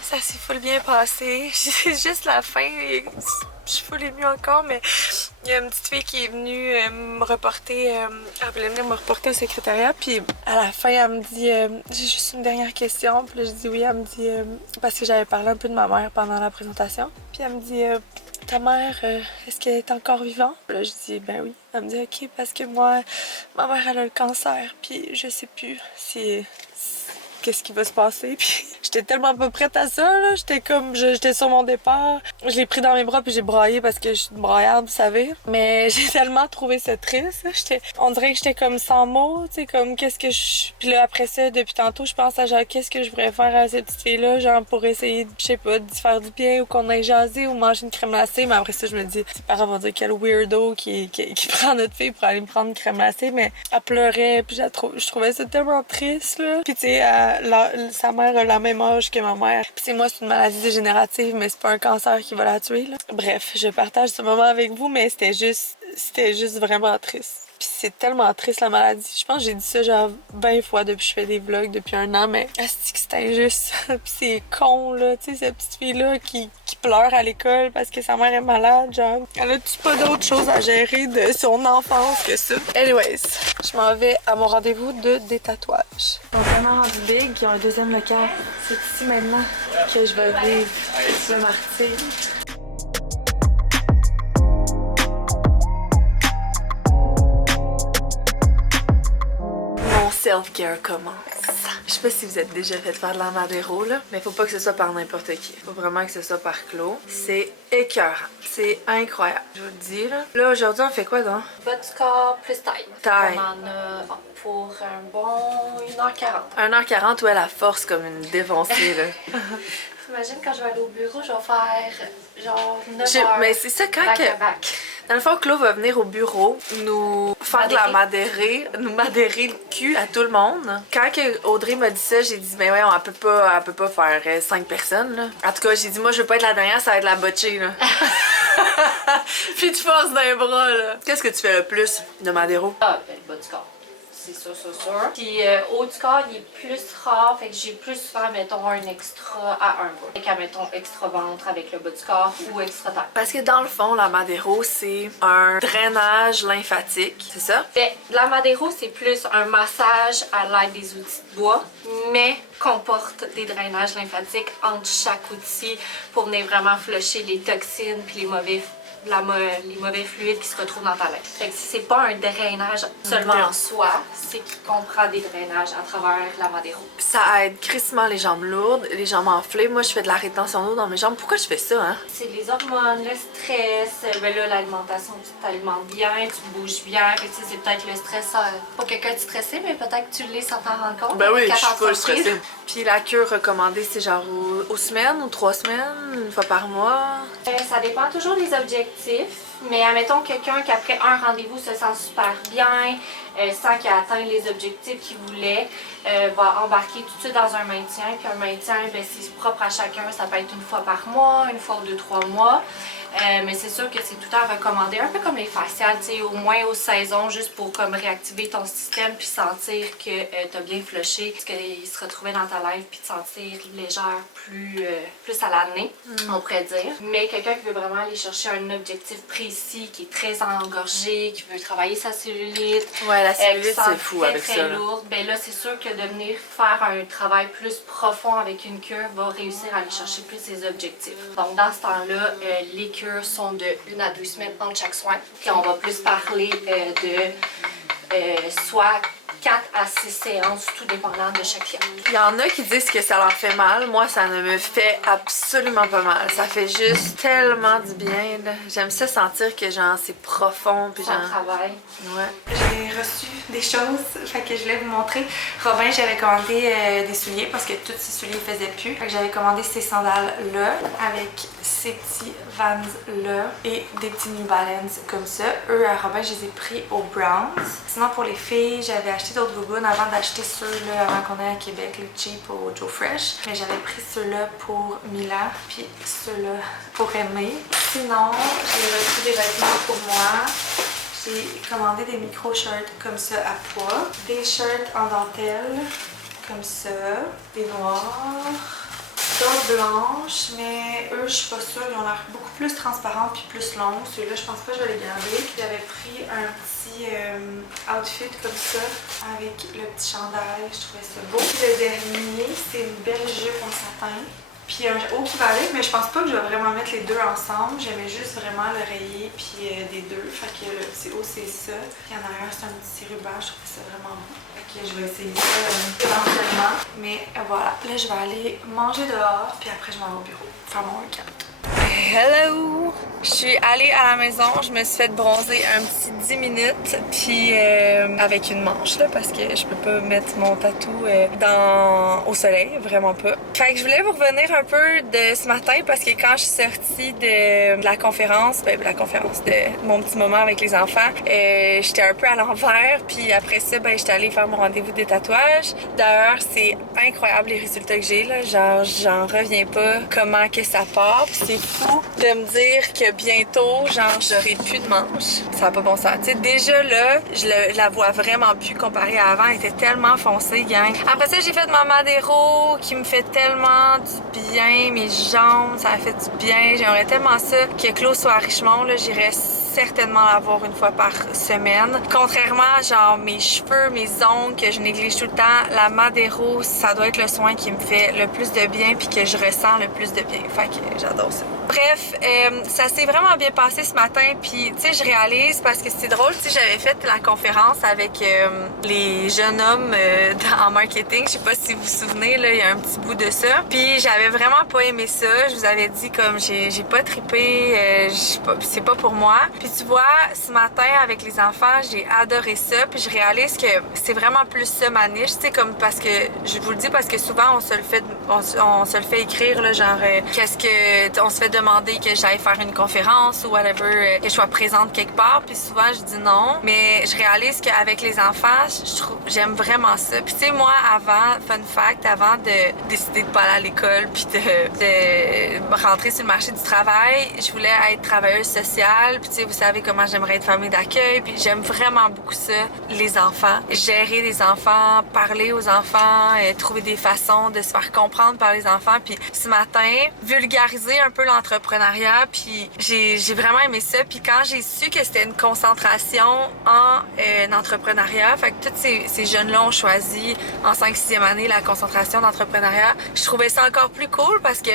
Ça s'est full bien passé. C'est juste la fin. Je suis full émue encore, mais il y a une petite fille qui est venue me reporter. Elle voulait venir me reporter au secrétariat. Puis à la fin, elle me dit j'ai juste une dernière question. Puis là, je dis oui. Elle me dit parce que j'avais parlé un peu de ma mère pendant la présentation. Puis elle me dit ta mère, est-ce qu'elle est encore vivante? Là, je dis ben oui. Elle me dit ok, parce que moi, ma mère, elle a le cancer. Puis je sais plus si. Qu'est-ce qui va se passer, puis j'étais tellement pas prête à ça, là. J'étais sur mon départ, je l'ai pris dans mes bras puis j'ai braillé parce que je suis braillarde, vous savez, mais j'ai tellement trouvé ça triste, on dirait que j'étais comme sans mots, tu sais, comme qu'est-ce que je... Puis là, après ça, depuis tantôt, je pense à genre, qu'est-ce que je pourrais faire à cette petite fille-là, genre pour essayer, je sais pas, de faire du bien ou qu'on aille jaser ou manger une crème glacée, mais après ça, je me dis, ses parents vont dire quel weirdo qui prend notre fille pour aller me prendre une crème glacée, mais elle pleurait, puis je trouvais ça tellement triste, là. Puis tu sais, sa mère a la même âge que ma mère. Puis c'est moi, c'est une maladie dégénérative, mais c'est pas un cancer qui va la tuer, là. Bref, je partage ce moment avec vous, mais c'était juste vraiment triste. Puis c'est tellement triste la maladie. Je pense que j'ai dit ça genre 20 fois depuis que je fais des vlogs depuis 1 an, mais asti que c'est injuste. Puis c'est con, là, tu sais, cette petite fille-là qui pleure à l'école parce que sa mère est malade, genre. Elle a-tu pas d'autre chose à gérer de son enfance que ça? Anyways, je m'en vais à mon rendez-vous de détatouage. Ils sont tellement rendus big qu'ils ont un deuxième local. C'est ici maintenant que je vais vivre le martyre. Self-care commence. Je sais pas si vous êtes déjà fait faire de la Madero, là, mais faut pas que ce soit par n'importe qui. Faut vraiment que ce soit par Chloé. C'est écœurant. C'est incroyable. Je vous le dis, là. Là, aujourd'hui, on fait quoi, donc? Bas du corps plus taille. Taille. On en a pour un bon 1h40. 1h40, ouais, la force comme une défoncée, là. T'imagines quand je vais aller au bureau, je vais faire genre 9 heures. Mais c'est ça, quand back que... à back. Dans le fond, Chloé va venir au bureau nous faire de la madérée, nous madérer le cul à tout le monde. Quand que Audrey m'a dit ça, j'ai dit, mais ouais, elle peut pas faire 5 personnes, là. En tout cas, j'ai dit, moi, je veux pas être la dernière, ça va être la botchée, là. Puis tu forces d'un bras, là. Qu'est-ce que tu fais le plus de madéro? Ah, ben, le bas du corps. c'est sûr. Puis haut du corps, il est plus rare, fait que j'ai plus souvent, mettons, un extra à un bras. Fait qu'à, mettons, extra ventre avec le bas du corps ou extra tête. Parce que dans le fond, la Madero, c'est un drainage lymphatique, c'est ça? Fait, la Madero, c'est plus un massage à l'aide des outils de bois, mais comporte des drainages lymphatiques entre chaque outil pour venir vraiment flusher les toxines puis les mauvais fluides qui se retrouvent dans ta lèvre. Fait que c'est pas un drainage seulement en soi, c'est qu'il comprend des drainages à travers la Madero. Ça aide crissement les jambes lourdes, les jambes enflées. Moi, je fais de la rétention d'eau dans mes jambes. Pourquoi je fais ça, hein? C'est les hormones, le stress, ben là, l'alimentation, tu t'alimentes bien, tu bouges bien. Fait que c'est peut-être le stress, pas quelqu'un de stressé, mais peut-être que tu l'es sans t'en rendre compte. Ben oui, je suis pas stressée. Puis la cure recommandée, c'est genre aux semaines ou 3 semaines, une fois par mois? Ça dépend toujours des objectifs, mais admettons quelqu'un qui après un rendez-vous se sent super bien, sent qu'il a atteint les objectifs qu'il voulait, va embarquer tout de suite dans un maintien. Puis un maintien, ben, c'est propre à chacun, ça peut être une fois par mois, une fois ou 2-3 mois. Mais c'est sûr que c'est tout le temps recommandé, un peu comme les faciales, tu sais, au moins aux saisons, juste pour comme réactiver ton système puis sentir que t'as bien flushé, parce qu'il se retrouvait dans ta lèvre puis te sentir légère, plus à l'année, on pourrait dire. Mais quelqu'un qui veut vraiment aller chercher un objectif précis, qui est très engorgé, qui veut travailler sa cellulite, ouais, la cellulite, c'est fou très, avec très ça. lourde, ben là, c'est sûr que de venir faire un travail plus profond avec une cure va réussir à aller chercher plus ses objectifs. Donc, dans ce temps-là, les cures sont de 1 à 2 semaines entre chaque soin. Puis on va plus parler de soit 4 à 6 séances, tout dépendant de chaque client. Il y en a qui disent que ça leur fait mal. Moi, ça ne me fait absolument pas mal. Ça fait juste tellement du bien, là. J'aime ça sentir que genre c'est profond. Puis Son genre... travail. Ouais. J'ai reçu des choses, fait que je voulais vous montrer. Robin, j'avais commandé des souliers parce que tous ces souliers ne faisaient plus. Fait que j'avais commandé ces sandales-là avec ces petits Vans-là et des petits New Balance comme ça. Eux, à Robin, je les ai pris au Browns. Sinon, pour les filles, j'avais acheté d'autres gougounes avant d'acheter ceux-là avant qu'on aille à Québec, le cheap au Joe Fresh. Mais j'avais pris ceux-là pour Mila, puis ceux-là pour Aimée. Sinon, j'ai reçu des vêtements pour moi. J'ai commandé des micro-shirts comme ça à poids, des shirts en dentelle comme ça, des noirs, d'autres blanches, mais eux je suis pas sûre, ils ont l'air beaucoup plus transparents puis plus longs. Celui-là je pense pas que je vais les garder. Puis j'avais pris un petit outfit comme ça avec le petit chandail, je trouvais ça beau. Puis le dernier, c'est une belle jupe en satin. Puis un haut qui va avec, mais je pense pas que je vais vraiment mettre les deux ensemble. J'aimais juste vraiment l'oreiller puis des deux. Fait que le petit haut c'est ça. Puis en arrière c'est un petit ruban, je trouve ça vraiment beau. Fait que je vais essayer ça éventuellement. Mais voilà, là je vais aller manger dehors puis après je m'en vais au bureau faire mon workout. Hello! Je suis allée à la maison, je me suis fait bronzer un petit 10 minutes, puis avec une manche là, parce que je peux pas mettre mon tatou au soleil, vraiment pas. Fait que je voulais vous revenir un peu de ce matin parce que quand je suis sortie de la conférence, de mon petit moment avec les enfants, j'étais un peu à l'envers, puis après ça, j'étais allée faire mon rendez-vous des tatouages. D'ailleurs, c'est incroyable les résultats que j'ai là, genre j'en reviens pas comment que ça part, puis c'est fou de me dire que bientôt, genre, j'aurai plus de manches. Ça n'a pas bon sens. Tu sais, déjà là, je la vois vraiment plus comparée à avant. Elle était tellement foncée, gang. Après ça, j'ai fait ma Madero qui me fait tellement du bien. Mes jambes, ça a fait du bien. J'aimerais tellement ça que Claude soit à Richemont. Là, j'irais certainement l'avoir une fois par semaine. Contrairement à genre mes cheveux, mes ongles que je néglige tout le temps, la Madero, ça doit être le soin qui me fait le plus de bien puis que je ressens le plus de bien. Fait que j'adore ça. Bref, ça s'est vraiment bien passé ce matin, puis tu sais, je réalise parce que c'est drôle, tu sais, j'avais fait la conférence avec les jeunes hommes en marketing, je sais pas si vous vous souvenez, là, il y a un petit bout de ça, puis j'avais vraiment pas aimé ça, je vous avais dit comme j'ai pas trippé, c'est pas pour moi, puis tu vois, ce matin avec les enfants, j'ai adoré ça, puis je réalise que c'est vraiment plus ça ma niche, tu sais, comme parce que, je vous le dis parce que souvent on se le fait écrire, là, genre, qu'est-ce que, on se fait demander que j'aille faire une conférence ou whatever, que je sois présente quelque part, puis souvent je dis non, mais je réalise qu'avec les enfants, j'aime vraiment ça. Puis tu sais, moi avant, fun fact, avant de décider de pas aller à l'école puis de rentrer sur le marché du travail, je voulais être travailleuse sociale, puis tu sais, vous savez comment j'aimerais être famille d'accueil, puis j'aime vraiment beaucoup ça, les enfants. Gérer les enfants, parler aux enfants, trouver des façons de se faire comprendre par les enfants. Puis ce matin, vulgariser un peu l'entrepreneuriat, puis j'ai vraiment aimé ça. Puis quand j'ai su que c'était une concentration en entrepreneuriat, fait que tous ces jeunes-là ont choisi en 5-6e année la concentration d'entrepreneuriat, je trouvais ça encore plus cool parce que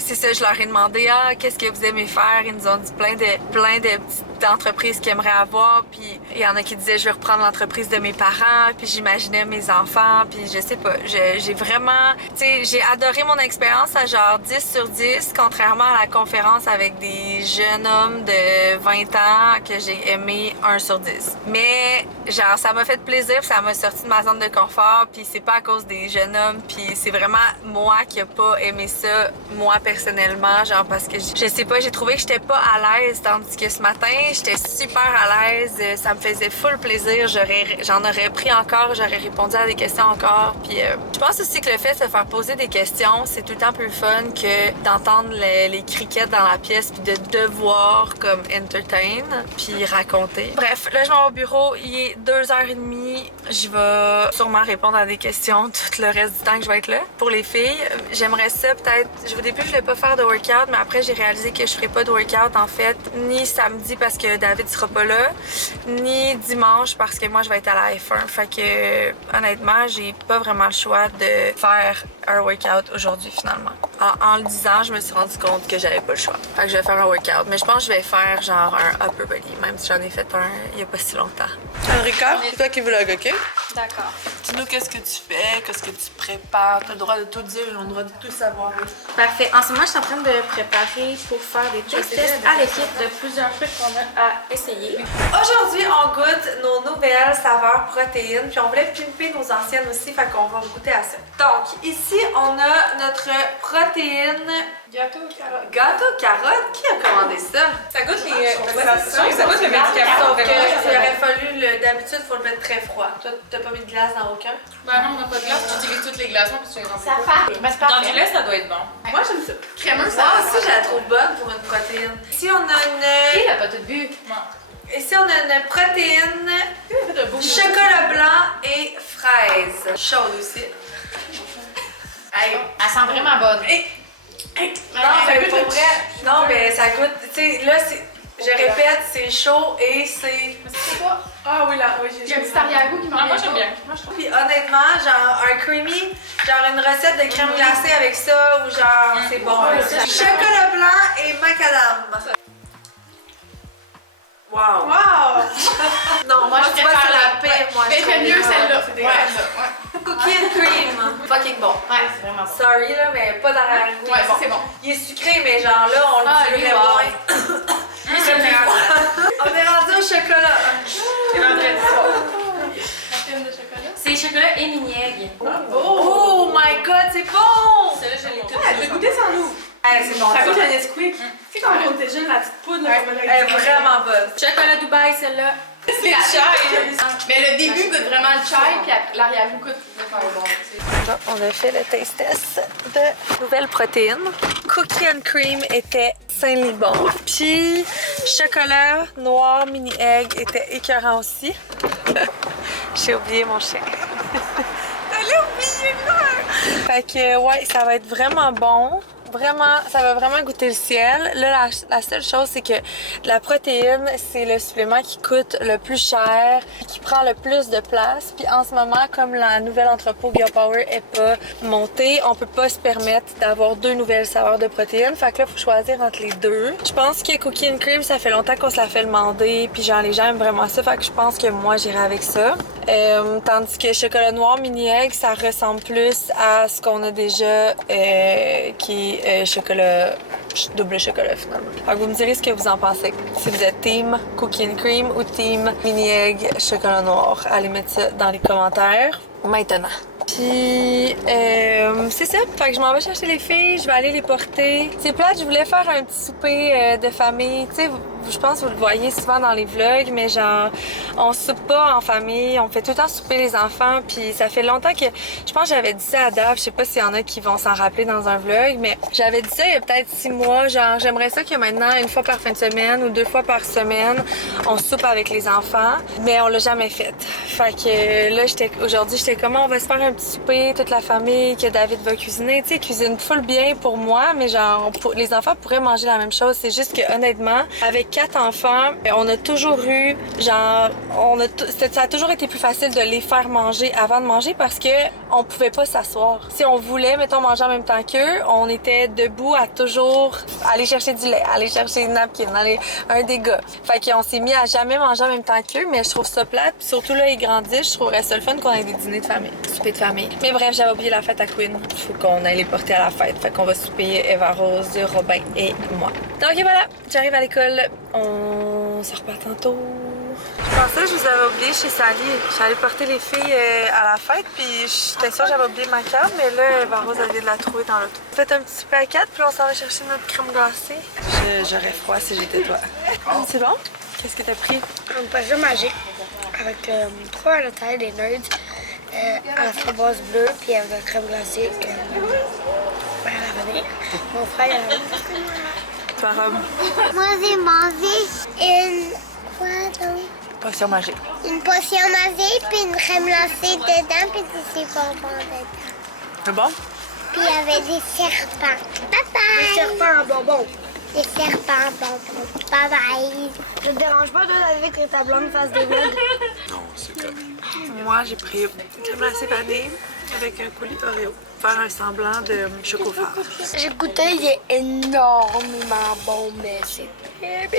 c'est ça, je leur ai demandé qu'est-ce que vous aimez faire. Ils nous ont dit plein de petites entreprises qu'ils aimeraient avoir, puis il y en a qui disaient je vais reprendre l'entreprise de mes parents, puis j'imaginais mes enfants, puis je sais pas, j'ai vraiment, tu sais, j'ai adoré mon expérience à genre 10 sur 10, contrairement à la conférence avec des jeunes hommes de 20 ans que j'ai aimé 1 sur 10. Mais genre ça m'a fait plaisir, puis ça m'a sorti de ma zone de confort, puis c'est pas à cause des jeunes hommes, puis c'est vraiment moi qui a pas aimé ça, moi personnellement, genre parce que je sais pas, j'ai trouvé que j'étais pas à l'aise, tandis que ce matin j'étais super à l'aise, ça me faisait full plaisir, j'en aurais pris encore, j'aurais répondu à des questions encore, puis je pense aussi que le fait de se faire poser des questions, c'est tout le temps plus fun que d'entendre les criquettes dans la pièce, puis de devoir comme entertain, puis raconter. Bref, là je m'en vais au bureau, il est 2h30, je vais sûrement répondre à des questions tout le reste du temps que je vais être là. Pour les filles, j'aimerais ça peut-être, au début je voulais pas faire de workout, mais après j'ai réalisé que je ferais pas de workout en fait, ni samedi parce que David sera pas là, ni dimanche parce que moi je vais être à la F1. Fait que honnêtement, j'ai pas vraiment le choix de faire un workout aujourd'hui finalement. En le disant, je me suis rendu compte que j'avais pas le choix. Fait que je vais faire un workout. Mais je pense que je vais faire genre un upper body, même si j'en ai fait un il y a pas si longtemps. Enrica, c'est toi qui vlog, ok? D'accord. Dis-nous qu'est-ce que tu fais, qu'est-ce que tu prépares. T'as le droit de tout dire, on a le droit de tout savoir. Parfait. En ce moment, je suis en train de préparer pour faire des tests à l'équipe de plusieurs trucs qu'on a à essayer. Aujourd'hui, on goûte nos nouvelles saveurs protéines, puis on voulait pimper nos anciennes aussi, fait qu'on va goûter à ça. Donc, ici, on a notre protéine Gâteau carotte. gâteau carotte. Qui a commandé ça? Ça goûte les. Ça goûte le médicament. Sauf que il aurait fallu, d'habitude, il faut le mettre très froid. Toi, t'as pas mis de glace dans aucun? Ben non, on n'a pas de glace, tu utilises toutes les glaçons puis tu les remplis. Ça fait. Ben, c'est Dans parfait. du lait, ça doit être bon. Moi, j'aime ça. Crémeux, ça. Moi aussi, je la trouve bonne pour une protéine. Ici, on a Qui une... n'a pas tout bu? Ici, on a une protéine chocolat blanc et fraise. Chaude aussi. Hey. Elle sent vraiment bonne. Non, mais pour vrai, non, mais ça goûte, tu sais, là, je répète, c'est chaud et c'est... C'est quoi? Ah oui, là, oui, Il y a un petit arrière-goût qui m'en moi, j'aime bien. Moi, je trouve. Puis honnêtement, genre un creamy, genre une recette de crème glacée avec ça, ou genre, c'est bon. Chocolat blanc et macadam. Wow! Wow! Non, moi, je préfère vois c'est la la- paix, moi. Mais je j'aime trouve. mieux celle-là. C'est Ouais, dégueulasse. ouais. Cookie and cream. Fucking bon. Ouais, c'est vraiment bon. Sorry, là, mais pas d'arrière-goût. Ouais, ça, c'est bon. Il est sucré, mais genre là, on Ah, le lui, dirait wow. moins. C'est le meilleur. On est rendu au chocolat. C'est vendredi soir. La crème de chocolat? C'est chocolat et mini-egg. Oh my god, c'est bon! Celle-là, je l'ai toute. Je vais goûter sans nous. C'est bon. Ça goûte un Nesquik. Tu sais, quand on était jeune, la petite poudre, là, qu'on Elle est vraiment bonne. Chocolat Dubaï, celle-là. C'est la chai. Mais le début goûte vraiment le chai, puis l'arrière-goût goûte bon. On a fait le taste test de nouvelles protéines. Cookie and cream était Saint-Libon. Puis chocolat noir mini egg était écœurant aussi. J'ai oublié mon chien. J'allais oublier là! Fait que ouais, ça va être vraiment bon. Vraiment, ça va vraiment goûter le ciel. Là, la seule chose, c'est que la protéine, c'est le supplément qui coûte le plus cher, qui prend le plus de place. Puis en ce moment, comme la nouvelle entrepôt Girl Power est pas montée, on peut pas se permettre d'avoir 2 nouvelles saveurs de protéines. Fait que là, faut choisir entre les 2. Je pense que Cookie and Cream, ça fait longtemps qu'on se la fait demander. Puis genre, les gens aiment vraiment ça. Fait que je pense que moi, j'irai avec ça. Tandis que chocolat noir mini egg, ça ressemble plus à ce qu'on a déjà, qui est double chocolat finalement. Alors vous me direz ce que vous en pensez. Si vous êtes team cookie and cream ou team mini egg chocolat noir. Allez mettre ça dans les commentaires maintenant. Puis c'est ça, fait que je m'en vais chercher les filles, je vais aller les porter. C'est plate, je voulais faire un petit souper de famille. Tu sais, je pense que vous le voyez souvent dans les vlogs, mais genre, on soupe pas en famille, on fait tout le temps souper les enfants, puis ça fait longtemps que, je pense que j'avais dit ça à Dave, je sais pas s'il y en a qui vont s'en rappeler dans un vlog, mais j'avais dit ça il y a peut-être 6 mois, genre, j'aimerais ça que maintenant, une fois par fin de semaine ou 2 fois par semaine, on soupe avec les enfants, mais on l'a jamais fait. Fait que là, aujourd'hui, j'étais comme, on va se faire un petit souper, toute la famille, que David va cuisiner, tu sais, il cuisine full bien pour moi, mais genre, les enfants pourraient manger la même chose, c'est juste que honnêtement, avec 4 enfants, on a toujours eu, genre, ça a toujours été plus facile de les faire manger avant de manger parce que on pouvait pas s'asseoir. Si on voulait, mettons, manger en même temps qu'eux, on était debout à toujours aller chercher du lait, aller chercher une napkin, aller un des gars. Fait qu'on s'est mis à jamais manger en même temps qu'eux, mais je trouve ça plate, puis surtout là, ils grandissent, je trouverais ça le fun qu'on ait des dîners de famille, souper de famille. Mais bref, j'avais oublié la fête à Queen. Il faut qu'on aille les porter à la fête. Fait qu'on va souper Eva Rose, Robin et moi. Donc voilà, j'arrive à l'école. On se repart tantôt. Je pensais que je vous avais oublié chez Sally. J'allais porter les filles à la fête, puis j'étais sûre que j'avais oublié ma carte, mais là, Eva Rose avait de la trouver dans l'auto. Faites un petit souper à 4, puis on s'en va chercher notre crème glacée. J'aurais froid si j'étais toi. C'est bon? Qu'est-ce que t'as pris? Un poisson magique avec 3 à la taille des nerds, à la framboise bleue, puis avec la crème glacée à la vanille. Mon frère, il a Toi, Rob? Moi, j'ai mangé une... Quoi donc? Potion magique. Une potion magique, puis une crème glacée dedans, puis des bonbons dedans. C'est bon? Puis il y avait des serpents. Bye bye! des serpents en bonbons. Des serpents bonbons. Bye bye! Ça te dérange pas, toi, avec que ta blonde fasse des vlogs? Non, c'est correct. Moi, j'ai pris une crème glacée vanille avec un coulis Oreo. Faire un semblant de chocolat. J'ai goûté, il est énormément bon, mais c'est terrible.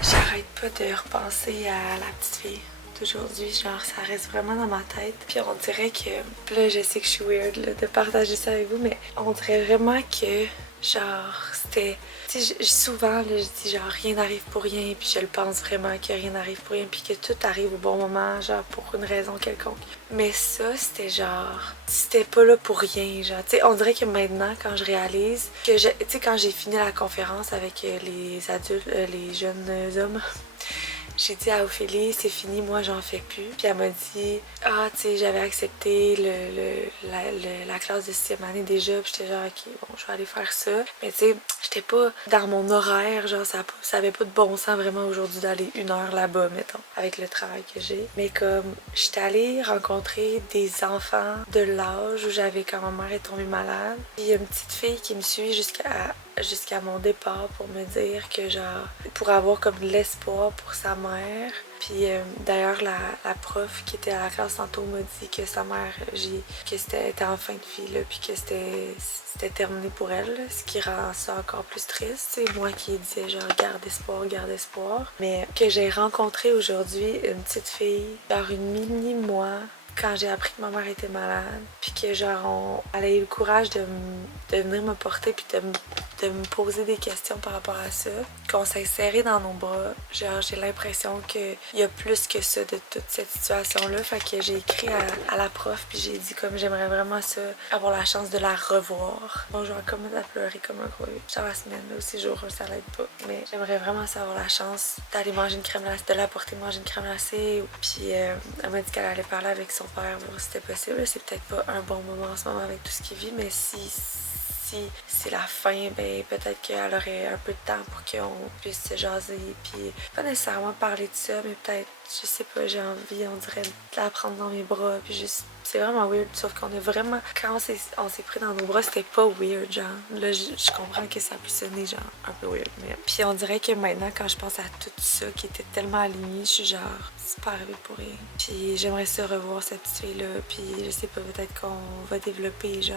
J'arrête pas de repenser à la petite fille d'aujourd'hui. Genre, ça reste vraiment dans ma tête. Puis on dirait que... Là, je sais que je suis weird là, de partager ça avec vous, mais on dirait vraiment que... Genre, c'était... Tu sais, souvent, là, je dis genre rien n'arrive pour rien, puis je le pense vraiment que rien n'arrive pour rien, puis que tout arrive au bon moment, genre pour une raison quelconque. Mais ça, c'était genre... C'était pas là pour rien, genre. Tu sais, on dirait que maintenant, quand je réalise que tu sais, quand j'ai fini la conférence avec les adultes, les jeunes hommes... J'ai dit à Ophélie, c'est fini, moi j'en fais plus. Puis elle m'a dit, ah, tu sais, j'avais accepté la classe de 6e année déjà. Puis j'étais genre, ok, bon, je vais aller faire ça. Mais tu sais, j'étais pas dans mon horaire, genre, ça avait pas de bon sens vraiment aujourd'hui d'aller 1 heure là-bas, mettons, avec le travail que j'ai. Mais comme, j'étais allée rencontrer des enfants de l'âge où j'avais quand ma mère est tombée malade. Puis il y a une petite fille qui me suit jusqu'à mon départ pour me dire que genre pour avoir comme de l'espoir pour sa mère. Puis d'ailleurs la prof qui était à la classe tantôt m'a dit que sa mère que c'était en fin de vie là, puis que c'était terminé pour elle là, ce qui rend ça encore plus triste. C'est moi qui disais genre garde espoir. Mais que j'ai rencontré aujourd'hui une petite fille, genre une mini moi, quand j'ai appris que ma mère était malade, puis que genre elle a eu le courage de venir me porter puis de me poser des questions par rapport à ça, qu'on s'est serré dans nos bras. Genre j'ai l'impression qu'il y a plus que ça de toute cette situation-là. Fait que j'ai écrit à la prof puis j'ai dit comme j'aimerais vraiment ça, avoir la chance de la revoir. Bon, je vais commencer à pleurer comme un gros genre la semaine là aussi jour ça l'aide pas. Mais j'aimerais vraiment ça avoir la chance d'aller manger une crème glacée, de la porter manger une crème glacée. Puis elle m'a dit qu'elle allait parler avec son père, voir si c'était possible. C'est peut-être pas un bon moment en ce moment avec tout ce qu'il vit, mais si c'est la fin, ben peut-être qu'elle aurait un peu de temps pour qu'on puisse se jaser, puis pas nécessairement parler de ça, mais peut-être, je sais pas, j'ai envie, on dirait, de la prendre dans mes bras, puis juste, c'est vraiment weird, sauf qu'on a vraiment, quand on s'est pris dans nos bras, c'était pas weird, genre, là, je comprends que ça peut sonner, genre, un peu weird, mais, puis on dirait que maintenant, quand je pense à tout ça, qui était tellement aligné, je suis genre, c'est pas arrivé pour rien, puis j'aimerais ça revoir cette petite fille-là, puis je sais pas, peut-être qu'on va développer, genre,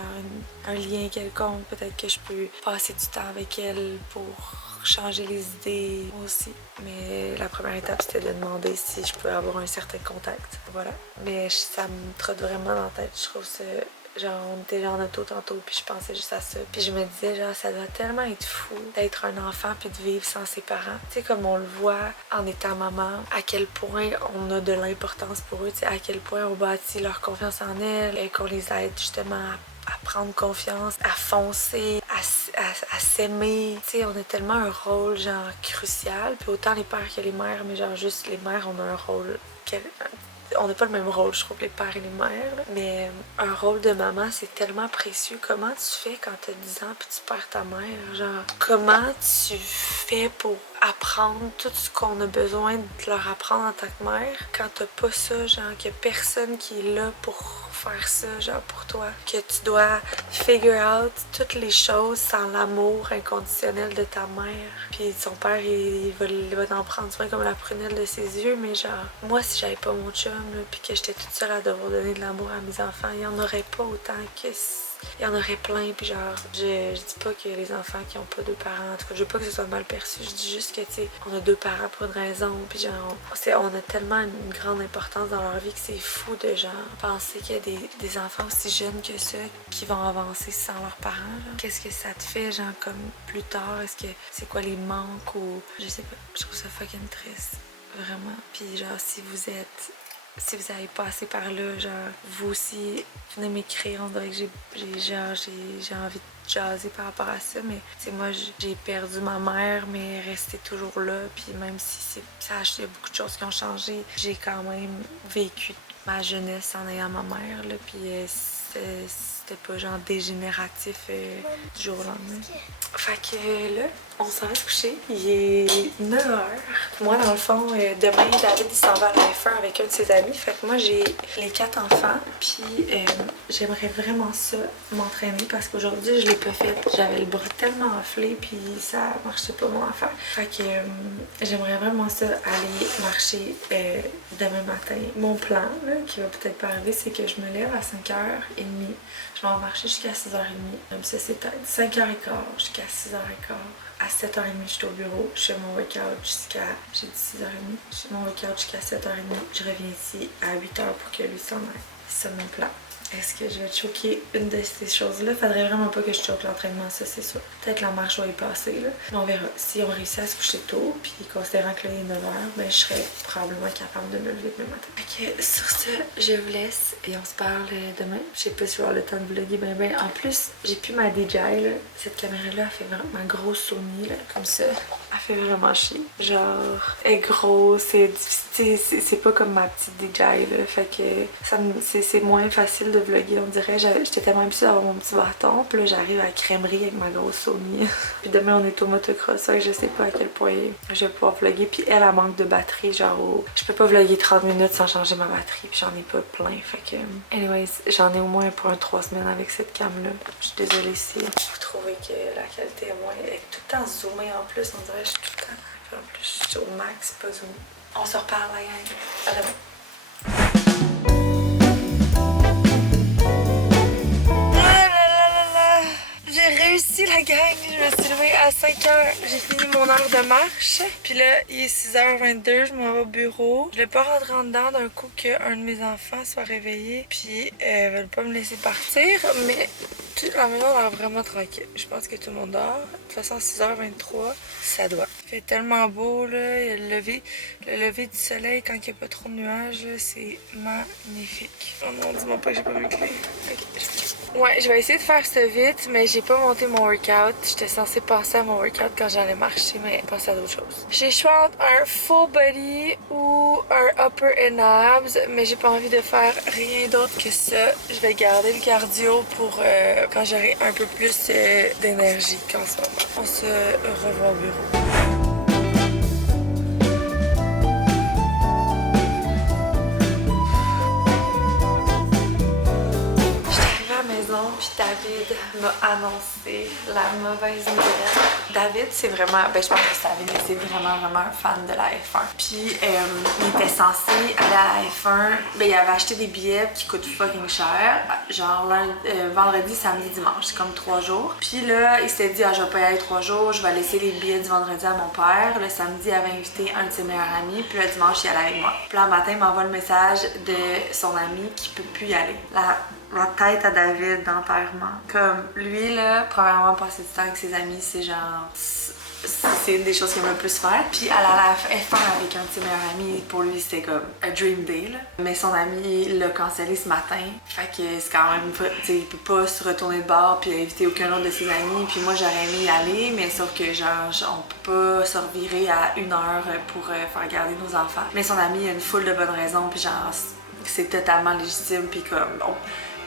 un lien quelconque, peut-être que je peux passer du temps avec elle pour changer les idées aussi. Mais la première étape, c'était de demander si je pouvais avoir un certain contact. Voilà. Mais ça me trotte vraiment dans la tête. Je trouve ça... Genre, on était en auto tantôt, puis je pensais juste à ça. Puis je me disais, genre, ça doit tellement être fou d'être un enfant puis de vivre sans ses parents. Tu sais, comme on le voit en étant maman, à quel point on a de l'importance pour eux, tu sais, à quel point on bâtit leur confiance en elles et qu'on les aide justement à prendre confiance, à foncer, à s'aimer. Tu sais, on a tellement un rôle genre crucial, puis autant les pères que les mères, mais genre juste les mères, on a un rôle on n'a pas le même rôle, je trouve, les pères et les mères. Là. Mais un rôle de maman, c'est tellement précieux. Comment tu fais quand t'as 10 ans puis tu perds ta mère? Genre, comment tu fais pour apprendre tout ce qu'on a besoin de leur apprendre en tant que mère quand t'as pas ça, genre, qu'il y a personne qui est là pour faire ça, genre, pour toi. Que tu dois figure out toutes les choses sans l'amour inconditionnel de ta mère. Puis son père, il va t'en prendre soin comme la prunelle de ses yeux, mais genre, moi, si j'avais pas mon chum, là, puis que j'étais toute seule à devoir donner de l'amour à mes enfants, il y en aurait pas autant que... Il y en aurait plein, puis genre, je dis pas que les enfants qui ont pas deux parents, en tout cas, je veux pas que ce soit mal perçu, je dis juste que, tu sais, on a deux parents pour une raison, puis genre, on a tellement une grande importance dans leur vie que c'est fou de, genre, penser qu'il y a des enfants aussi jeunes que ça qui vont avancer sans leurs parents, genre. Qu'est-ce que ça te fait, genre, comme plus tard, est-ce que c'est quoi les manques ou... Je sais pas, je trouve ça fucking triste, vraiment. Puis genre, si vous avez passé par là, genre, vous aussi, venez m'écrire. On dirait que j'ai envie de jaser par rapport à ça, mais tu sais, moi, j'ai perdu ma mère, mais elle est restée toujours là. Puis même si il y a beaucoup de choses qui ont changé, j'ai quand même vécu ma jeunesse en ayant ma mère, là. Puis c'était pas genre dégénératif du jour au lendemain. Fait que là, on s'en va se coucher. Il est 9h. Moi, dans le fond, demain, David, il s'en va à la F1 avec un de ses amis. Fait que moi, j'ai les 4 enfants. Puis j'aimerais vraiment ça, m'entraîner, parce qu'aujourd'hui, je l'ai pas fait. J'avais le bras tellement enflé, puis ça marchait pas mon affaire. Fait que j'aimerais vraiment ça, aller marcher demain matin. Mon plan, là, qui va peut-être pas arriver, c'est que je me lève à 5h30. Je vais en marcher jusqu'à 6h30. Comme ça, c'est peut-être 5h15 jusqu'à 6h15. À 7h30, je suis au bureau. Je fais mon workout jusqu'à... J'ai dit 6h30. Je fais mon workout jusqu'à 7h30. Je reviens ici à 8h pour que lui s'en aille. C'est mon plan. Est-ce que je vais choquer une de ces choses-là? Faudrait vraiment pas que je choque l'entraînement, ça c'est sûr. Peut-être la marche va y passer, là. Mais on verra. Si on réussit à se coucher tôt, puis considérant que là il est 9h, ben je serais probablement capable de me lever demain matin. Ok, sur ce, je vous laisse et on se parle demain. Je sais pas si je vais avoir le temps de vlogger ben. En plus, j'ai plus ma DJI, là. Cette caméra-là, elle fait vraiment ma grosse Sony, là, comme ça. Elle fait vraiment chier. Genre, elle est grosse, c'est pas comme ma petite DJI, là. Fait que c'est moins facile de vlogger, on dirait. J'étais tellement habituée d'avoir mon petit bâton, puis là j'arrive à la crèmerie avec ma grosse Sony. Puis demain on est au motocross, fait que je sais pas à quel point je vais pouvoir vlogger. Puis elle manque de batterie, genre je peux pas vlogger 30 minutes sans changer ma batterie, puis j'en ai pas plein. Fait que anyways, j'en ai au moins pour 3 semaines avec cette cam là. Je suis désolée si vous trouvez que la qualité est moins... Elle est tout le temps zoomée en plus, on dirait que je suis tout le temps... Puis en plus je suis au max, pas zoomée. On se reparle la gang. À demain. J'ai réussi la gang, je me suis levée à 5h, j'ai fini mon heure de marche. Puis là, il est 6h22, je m'en vais au bureau. Je ne vais pas rentrer en dedans d'un coup qu'un de mes enfants soit réveillé. Puis ils veulent pas me laisser partir, mais la maison a l'air vraiment tranquille. Je pense que tout le monde dort. De toute façon, 6h23, ça doit. Il fait tellement beau, là. Il y a le lever du soleil quand il n'y a pas trop de nuages, c'est magnifique. Oh non, dis-moi pas que j'ai pas mes clés. Okay. Ouais, je vais essayer de faire ça vite, mais j'ai pas monté mon workout. J'étais censée passer à mon workout quand j'allais marcher, mais passer à d'autres choses. J'ai le choix entre un full body ou un upper and abs, mais j'ai pas envie de faire rien d'autre que ça. Je vais garder le cardio pour quand j'aurai un peu plus d'énergie qu'en ce moment. On se revoit au bureau. Puis David m'a annoncé la mauvaise nouvelle. David, c'est vraiment, je pense que vous savez, mais c'est vraiment un fan de la F1. Puis il était censé aller à la F1, il avait acheté des billets qui coûtent fucking cher, genre vendredi, samedi, dimanche, c'est comme 3 jours. Puis là, il s'était dit, je vais pas y aller 3 jours, je vais laisser les billets du vendredi à mon père. Le samedi, il avait invité un de ses meilleurs amis, puis le dimanche, il allait avec moi. Puis là, le matin, il m'envoie le message de son ami qui peut plus y aller. La tête à David d'enterrement. Comme lui, là, premièrement, passer du temps avec ses amis, c'est genre c'est une des choses qu'il aime le plus faire. Puis elle allait à F1 avec un de ses meilleurs amis. Pour lui, c'était comme un dream day, là. Mais son ami l'a cancellé ce matin. Fait que c'est quand même... Tu sais, il peut pas se retourner de bord puis inviter aucun autre de ses amis. Puis moi, j'aurais aimé y aller, mais sauf que genre, on peut pas se revirer à 1 heure pour faire garder nos enfants. Mais son ami a une foule de bonnes raisons, puis genre, c'est totalement légitime. Puis comme, bon...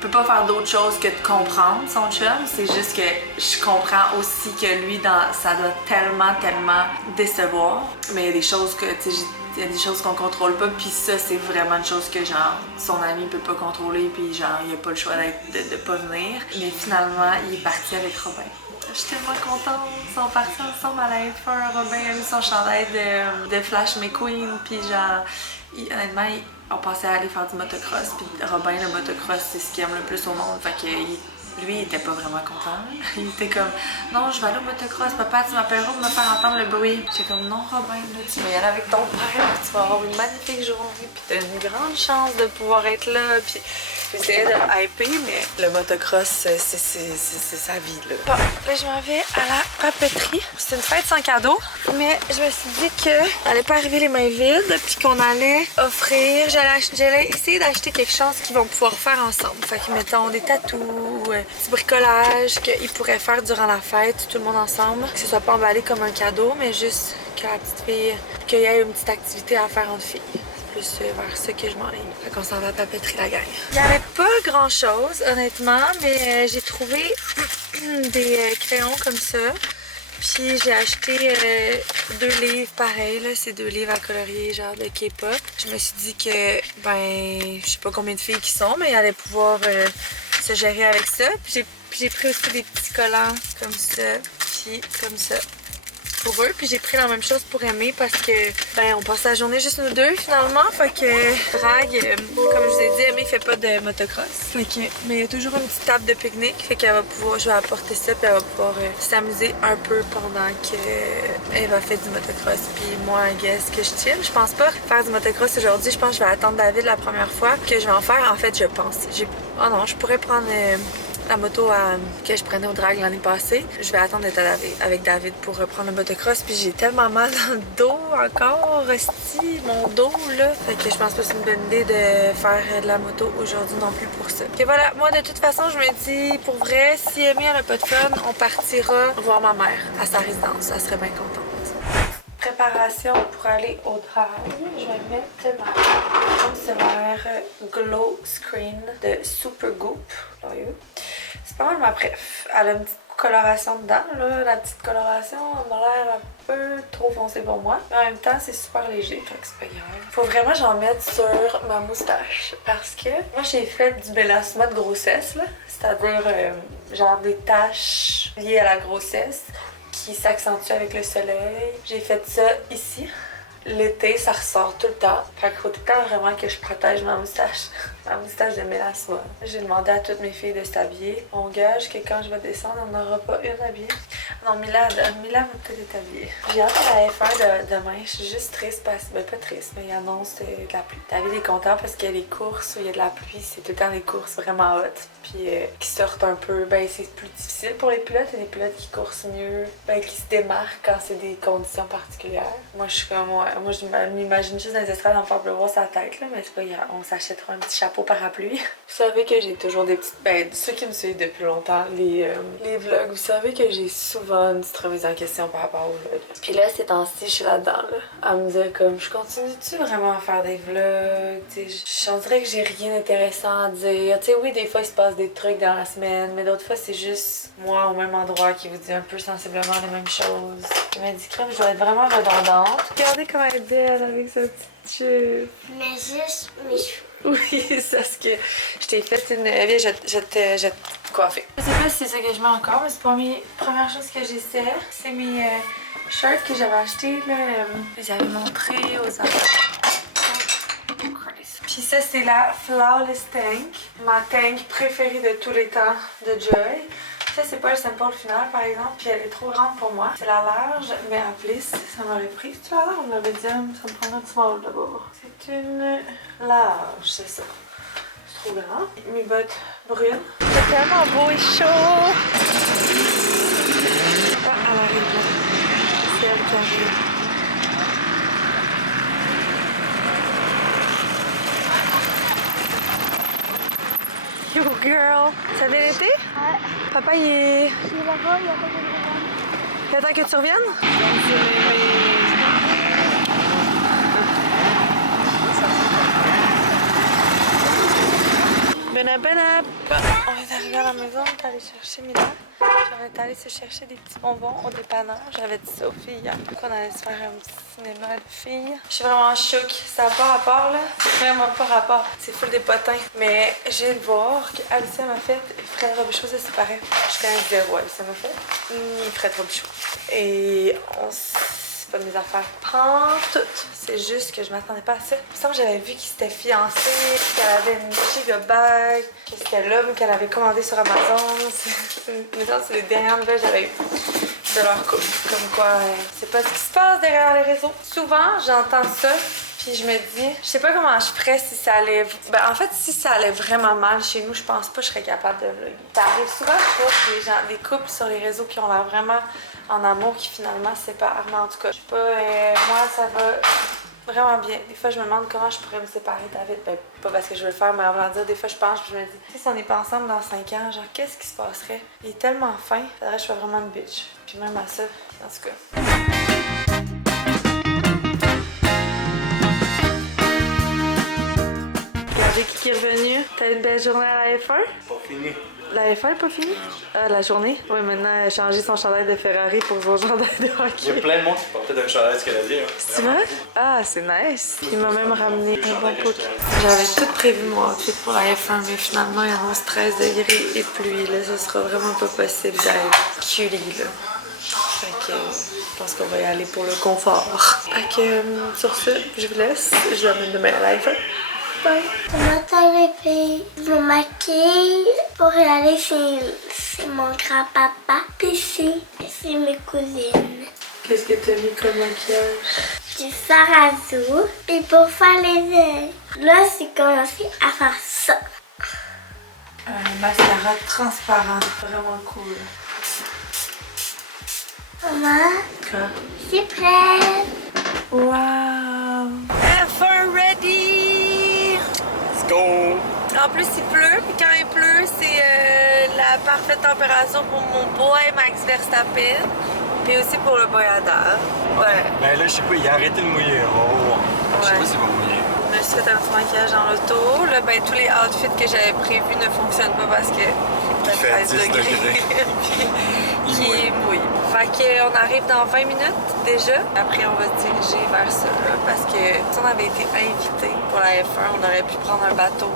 Je peux pas faire d'autre chose que de comprendre son chum, c'est juste que je comprends aussi que lui, ça doit tellement décevoir. Mais il y a des choses que, tu sais, il y a des choses qu'on contrôle pas, puis ça, c'est vraiment une chose que, genre, son ami peut pas contrôler, puis genre, il a pas le choix de pas venir. Mais finalement, il est parti avec Robin. Je suis tellement contente. Ils sont partis ensemble à la F1. Robin a mis son chandail de Flash McQueen, puis genre, honnêtement, on pensait aller faire du motocross, puis Robin, le motocross, c'est ce qu'il aime le plus au monde. Fait que lui, il était pas vraiment content. Il était comme, non, je vais aller au motocross, papa, tu m'appelleras pour me faire entendre le bruit. J'étais comme, non, Robin, là, tu vas y aller avec ton père, tu vas avoir une magnifique journée, puis t'as une grande chance de pouvoir être là. Puis j'essayais de le hyper, mais le motocross, c'est sa vie, là. Bon, là, je m'en vais à la papeterie. C'est une fête sans cadeau, mais je me suis dit qu'on allait pas arriver les mains vides, puis qu'on allait offrir. J'allais essayer d'acheter quelque chose qu'ils vont pouvoir faire ensemble. Fait que, mettons, des tatous, petit bricolage qu'ils pourraient faire durant la fête, tout le monde ensemble. Que ce soit pas emballé comme un cadeau, mais juste que la petite fille, qu'il y ait une petite activité à faire entre filles. Plus vers ça que je m'enligne. Fait qu'on s'en va à la papeterie, la gang. Il n'y avait pas grand chose, honnêtement, mais j'ai trouvé des crayons comme ça. Puis j'ai acheté 2 livres pareils, là, c'est 2 livres à colorier genre de K-pop. Je me suis dit que, ben, je sais pas combien de filles qui sont, mais ils allaient pouvoir se gérer avec ça. Puis j'ai pris aussi des petits collants comme ça, puis comme ça. Pour eux, puis j'ai pris la même chose pour Aimé parce que ben on passe la journée juste nous deux finalement, fait que drague, comme je vous ai dit, Aimé fait pas de motocross, fait que, mais il y a toujours une petite table de pique-nique, fait qu'elle va pouvoir, je vais apporter ça, puis elle va pouvoir s'amuser un peu pendant qu'elle va faire du motocross, puis moi I guess que je chill. Je pense pas faire du motocross aujourd'hui, je pense que je vais attendre David la première fois que je vais en faire. En fait, je pense, oh non, je pourrais prendre la moto que je prenais au drag l'année passée. Je vais attendre d'être avec David pour reprendre le motocross. Puis j'ai tellement mal dans le dos encore, hostie, mon dos là. Fait que je pense pas que c'est une bonne idée de faire de la moto aujourd'hui non plus pour ça. Ok voilà, moi de toute façon je me dis pour vrai, si Amy elle a pas de fun, on partira voir ma mère à sa résidence. Elle serait bien contente. Préparation pour aller au drag. Je vais mettre ma crème solaire Glow Screen de Supergoop. C'est pas mal ma préf. Elle a une petite coloration dedans, là. La petite coloration elle a l'air un peu trop foncée pour moi. Mais en même temps, c'est super léger, fait que c'est pas grave. Faut vraiment que j'en mette sur ma moustache. Parce que moi, j'ai fait du mélasma de grossesse, là. C'est-à-dire, genre des taches liées à la grossesse qui s'accentuent avec le soleil. J'ai fait ça ici. L'été, ça ressort tout le temps. Fait qu'il faut tout le temps vraiment que je protège ma moustache. Ma moustache de mélasma. J'ai demandé à toutes mes filles de s'habiller. On gage que quand je vais descendre, on n'aura pas une habillée. Non, Mila va peut-être être habillée. J'ai hâte à la F1 demain. Je suis juste triste parce que... Ben, pas triste, mais il annonce de la pluie. David est content parce qu'il y a les courses où il y a de la pluie. C'est tout le temps des courses vraiment hautes. Puis qui sortent un peu... Ben, c'est plus difficile pour les pilotes. Il y a des pilotes qui coursent mieux. Ben, qui se démarquent quand c'est des conditions particulières. Moi, je suis comme... Ouais, moi, je m'imagine juste dans les estrades en faire pleuvoir sa tête, là. Mais c'est pas grave. On s'achètera un petit chapeau parapluie. Vous savez que j'ai toujours des petites... Ben, ceux qui me suivent depuis longtemps, les vlogs, vous savez que j'ai souvent une petite remise en question par rapport aux vlogs. Puis là, ces temps-ci, je suis là-dedans, là. À me dire comme, je continue-tu vraiment à faire des vlogs? Je dirais que j'ai rien d'intéressant à dire. Tu sais, oui, des fois, il se passe des trucs dans la semaine, mais d'autres fois, c'est juste moi au même endroit qui vous dit un peu sensiblement les mêmes choses. Je me dis, crème, je dois être vraiment redondante. Regardez comment elle est belle avec sa petite jupe. Mais juste mes cheveux. Oui, c'est parce que je t'ai fait une... Viens, je te coiffer. Je sais pas si c'est ça que je mets encore, mais c'est pas mes premières choses que j'essaie. C'est mes shirts que j'avais achetés, là. Je les avais montrés aux enfants. Puis ça, c'est la Flawless Tank. Ma tank préférée de tous les temps de Joy. Ça, c'est pas le sample final, par exemple, puis elle est trop grande pour moi. C'est la large, mais en plus, ça m'aurait pris. Tu vois, on m'avait dit, ça me prendrait un small d'abord. C'est une large, c'est ça. C'est trop grand. Mes bottes brunes. C'est tellement beau et chaud. Ah, elle arrive là. ciel qui arrive. Yo girl! Ça a bien été? Ouais. Papa il est... Je suis là-bas, il y a pas de problème. Il attend que tu reviennes? Benap. On est arrivé à la maison, on est allé chercher Mila. On est allé se chercher des petits bonbons au dépanneur. J'avais dit ça aux filles hier qu'on allait se faire un petit cinéma de filles. Je suis vraiment choquée. Ça n'a pas rapport là. C'est vraiment pas rapport. C'est full des potins. Mais je viens de voir qu'Alicia m'a fait et Fred Robichaud se séparait. Je connais zéro Alicia m'a fait. Ni Fred Robichaud. Et on c'est pas de mes affaires pantoute. C'est juste que je m'attendais pas à ça. Il me semble que j'avais vu qu'ils s'étaient fiancés, qu'elle avait une giga bag, que c'était l'homme qu'elle avait commandé sur Amazon. C'est les dernières nouvelles que j'avais eues de leur couple. Comme quoi, c'est pas ce qui se passe derrière les réseaux. Souvent, j'entends ça. Puis je me dis, je sais pas comment je ferais si ça allait... Ben, en fait, si ça allait vraiment mal chez nous, je pense pas que je serais capable de vlogger. Ça arrive souvent, je trouve, des couples sur les réseaux qui ont l'air vraiment en amour, qui finalement se séparent. Mais en tout cas, je sais pas, moi, ça va vraiment bien. Des fois, je me demande comment je pourrais me séparer David. Ben, pas parce que je veux le faire, mais en voulant dire, des fois, je pense, puis je me dis, si on n'est pas ensemble dans 5 ans, genre, qu'est-ce qui se passerait? Il est tellement fin, faudrait que je sois vraiment une bitch. Puis même à ça, en tout cas. Qui est revenu. T'as une belle journée à la F1? Pas fini. La F1 n'est pas finie? Ah, la journée? Oui, maintenant, elle a changé son chandail de Ferrari pour son chandail de hockey. Il y a plein de monde qui portait d'un chandail canadien. C'est vrai? Ah, c'est nice. Puis il m'a même ramené un bon pot. J'avais tout prévu mon outfit pour la F1, mais finalement, il annonce 13 degrés et pluie. Là, ce sera vraiment pas possible d'être cutie, là. Fait que je pense qu'on va y aller pour le confort. Fait que sur ce, je vous laisse. Je vous amène demain à la F1. Bye. Ce matin, les filles, je me maquille pour y aller chez mon grand-papa. Puis chez mes cousines. Qu'est-ce que t'as mis comme maquillage? Du Sarrazou. Puis pour faire les yeux, là, j'ai commencé à faire ça. Un mascara transparent. Vraiment cool. Maman, Quoi? je suis prête. Wow! F1 ready! Let's go! En plus, il pleut, puis quand il pleut, c'est la parfaite température pour mon boy Max Verstappen, puis aussi pour le boy Adam. Ouais. Ben là, je sais pas, il a arrêté de mouiller. Je sais pas s'il va mouiller. Je me suis fait un petit maquillage dans l'auto. Là, ben, tous les outfits que j'avais prévus ne fonctionnent pas parce que il fait 10 degrés. Puis qui mouille. Fait qu'on arrive dans 20 minutes déjà. Après, on va se diriger vers ça, là, parce que si on avait été invité pour la F1, on aurait pu prendre un bateau.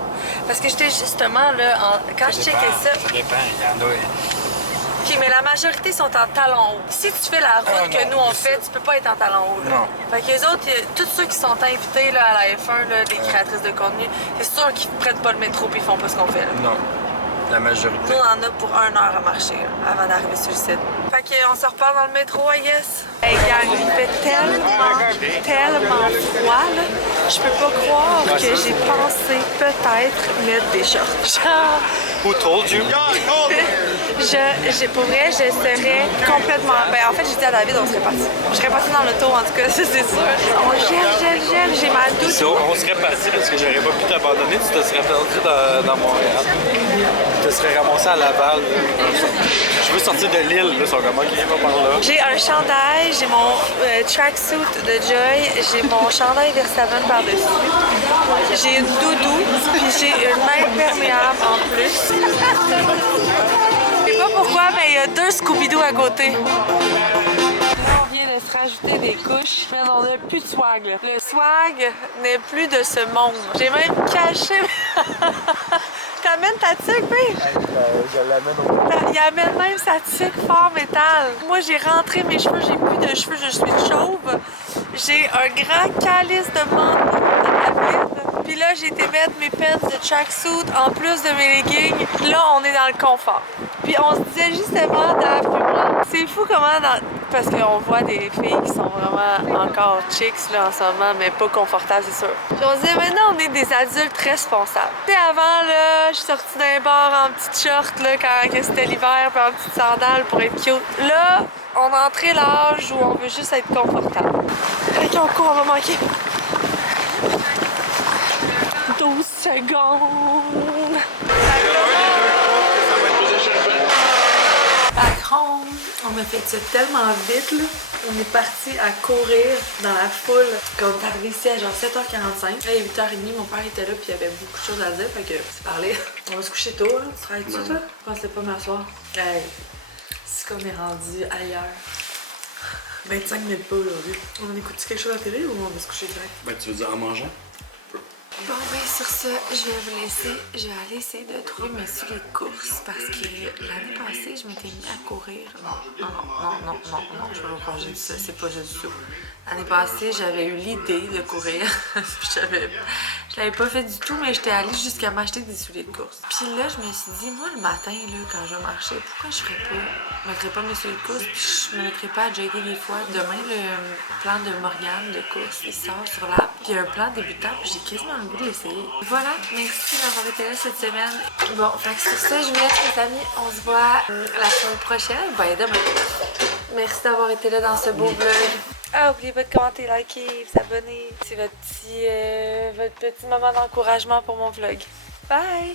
Parce que j'étais justement là, quand je checkais ça... Ça dépend, il y en a... Ok, mais la majorité sont en talons hauts. Si tu fais la route que nous on fait, tu peux pas être en talons hauts. Là. Non. Fait que les autres, tous ceux qui sont invités là, à la F1, là, les créatrices de contenu, c'est sûr qu'ils prennent pas le métro puis ils font pas ce qu'on fait. Là. Non. La majorité. Nous, on en a pour 1 heure à marcher là, avant d'arriver sur le site. Fait qu'on se repart dans le métro, I guess. Hey gang, il fait tellement froid là. Je peux pas croire que j'ai pensé peut-être mettre des shorts. Genre... Who told you? Pour vrai, je serais complètement... Ben, en fait, j'ai dit à David, on serait parti. Je serais parti dans l'auto, en tout cas, ça, c'est sûr. On gèle, j'ai ma douce. On serait parti parce que j'aurais pas pu t'abandonner, tu te serais perdu dans Montréal. Tu te serais ramassé à Laval. Je veux sortir de l'île, là, sont comment qui va par là. J'ai un chandail, j'ai mon tracksuit de Joy, j'ai mon chandail Verstappen par-dessus. J'ai une doudou, puis j'ai une imperméable en plus. Je sais pas pourquoi, mais il y a 2 Scooby-Doo à côté. Là, on vient de se rajouter des couches, mais on n'a plus de swag. Là. Le swag n'est plus de ce monde. J'ai même caché... T'amènes ta tuque, babe? Je l'amène au bout. Il amène même sa tuque fort métal. Moi, j'ai rentré mes cheveux, j'ai plus de cheveux, je suis chauve. J'ai un grand calice de manteau de David. Puis là, j'ai été mettre mes pants de tracksuit en plus de mes leggings. Là, on est dans le confort. Puis on se disait justement, Dave et moi, c'est fou comment parce qu'on voit des filles qui sont vraiment encore chicks là, en ce moment, mais pas confortables, c'est sûr. Puis on se dit, maintenant, on est des adultes responsables. Tu sais, avant, là, je suis sortie d'un bar en petite short, là, quand c'était l'hiver, puis en petite sandale pour être cute. Là, on a entré l'âge où on veut juste être confortable. Ok, on court, on va manquer. 12 secondes. Back home. On a fait ça tellement vite, là. On est parti à courir dans la foule. Quand on est arrivé ici à genre 7h45, là, il est 8h30, mon père était là, puis il y avait beaucoup de choses à dire, fait que c'est parlé. On va se coucher tôt, hein. Tu travailles-tu, toi? Je pensais pas m'asseoir. Hey, c'est comme est rendu ailleurs. 25 minutes pas aujourd'hui. On écoute quelque chose à la télé ou on va se coucher direct? Ben, tu veux dire en mangeant? Bon, ben sur ça, je vais vous laisser. Je vais aller essayer de trouver mes souliers de course parce que l'année passée, je m'étais mis à courir. Non, je peux pas croire que j'ai dit ça, c'est pas juste du tout. L'année passée, j'avais eu l'idée de courir. Je l'avais pas fait du tout, mais j'étais allée jusqu'à m'acheter des souliers de course. Puis là, je me suis dit, moi, le matin, là, quand je vais marcher, pourquoi je mettrais pas mes souliers de course puis je me mettrais pas à jogger des fois. Demain, le plan de Morgane de course, il sort sur l'app. Puis il y a un plan débutant, puis j'ai quasiment le goût de l'essayer. Voilà, merci d'avoir été là cette semaine. Bon, fait que sur ça, je vous laisse, les amis. On se voit la semaine prochaine. Ben, demain. Merci d'avoir été là dans ce beau vlog. Ah, oubliez pas de commenter, liker, vous abonner. C'est votre petit moment d'encouragement pour mon vlog. Bye!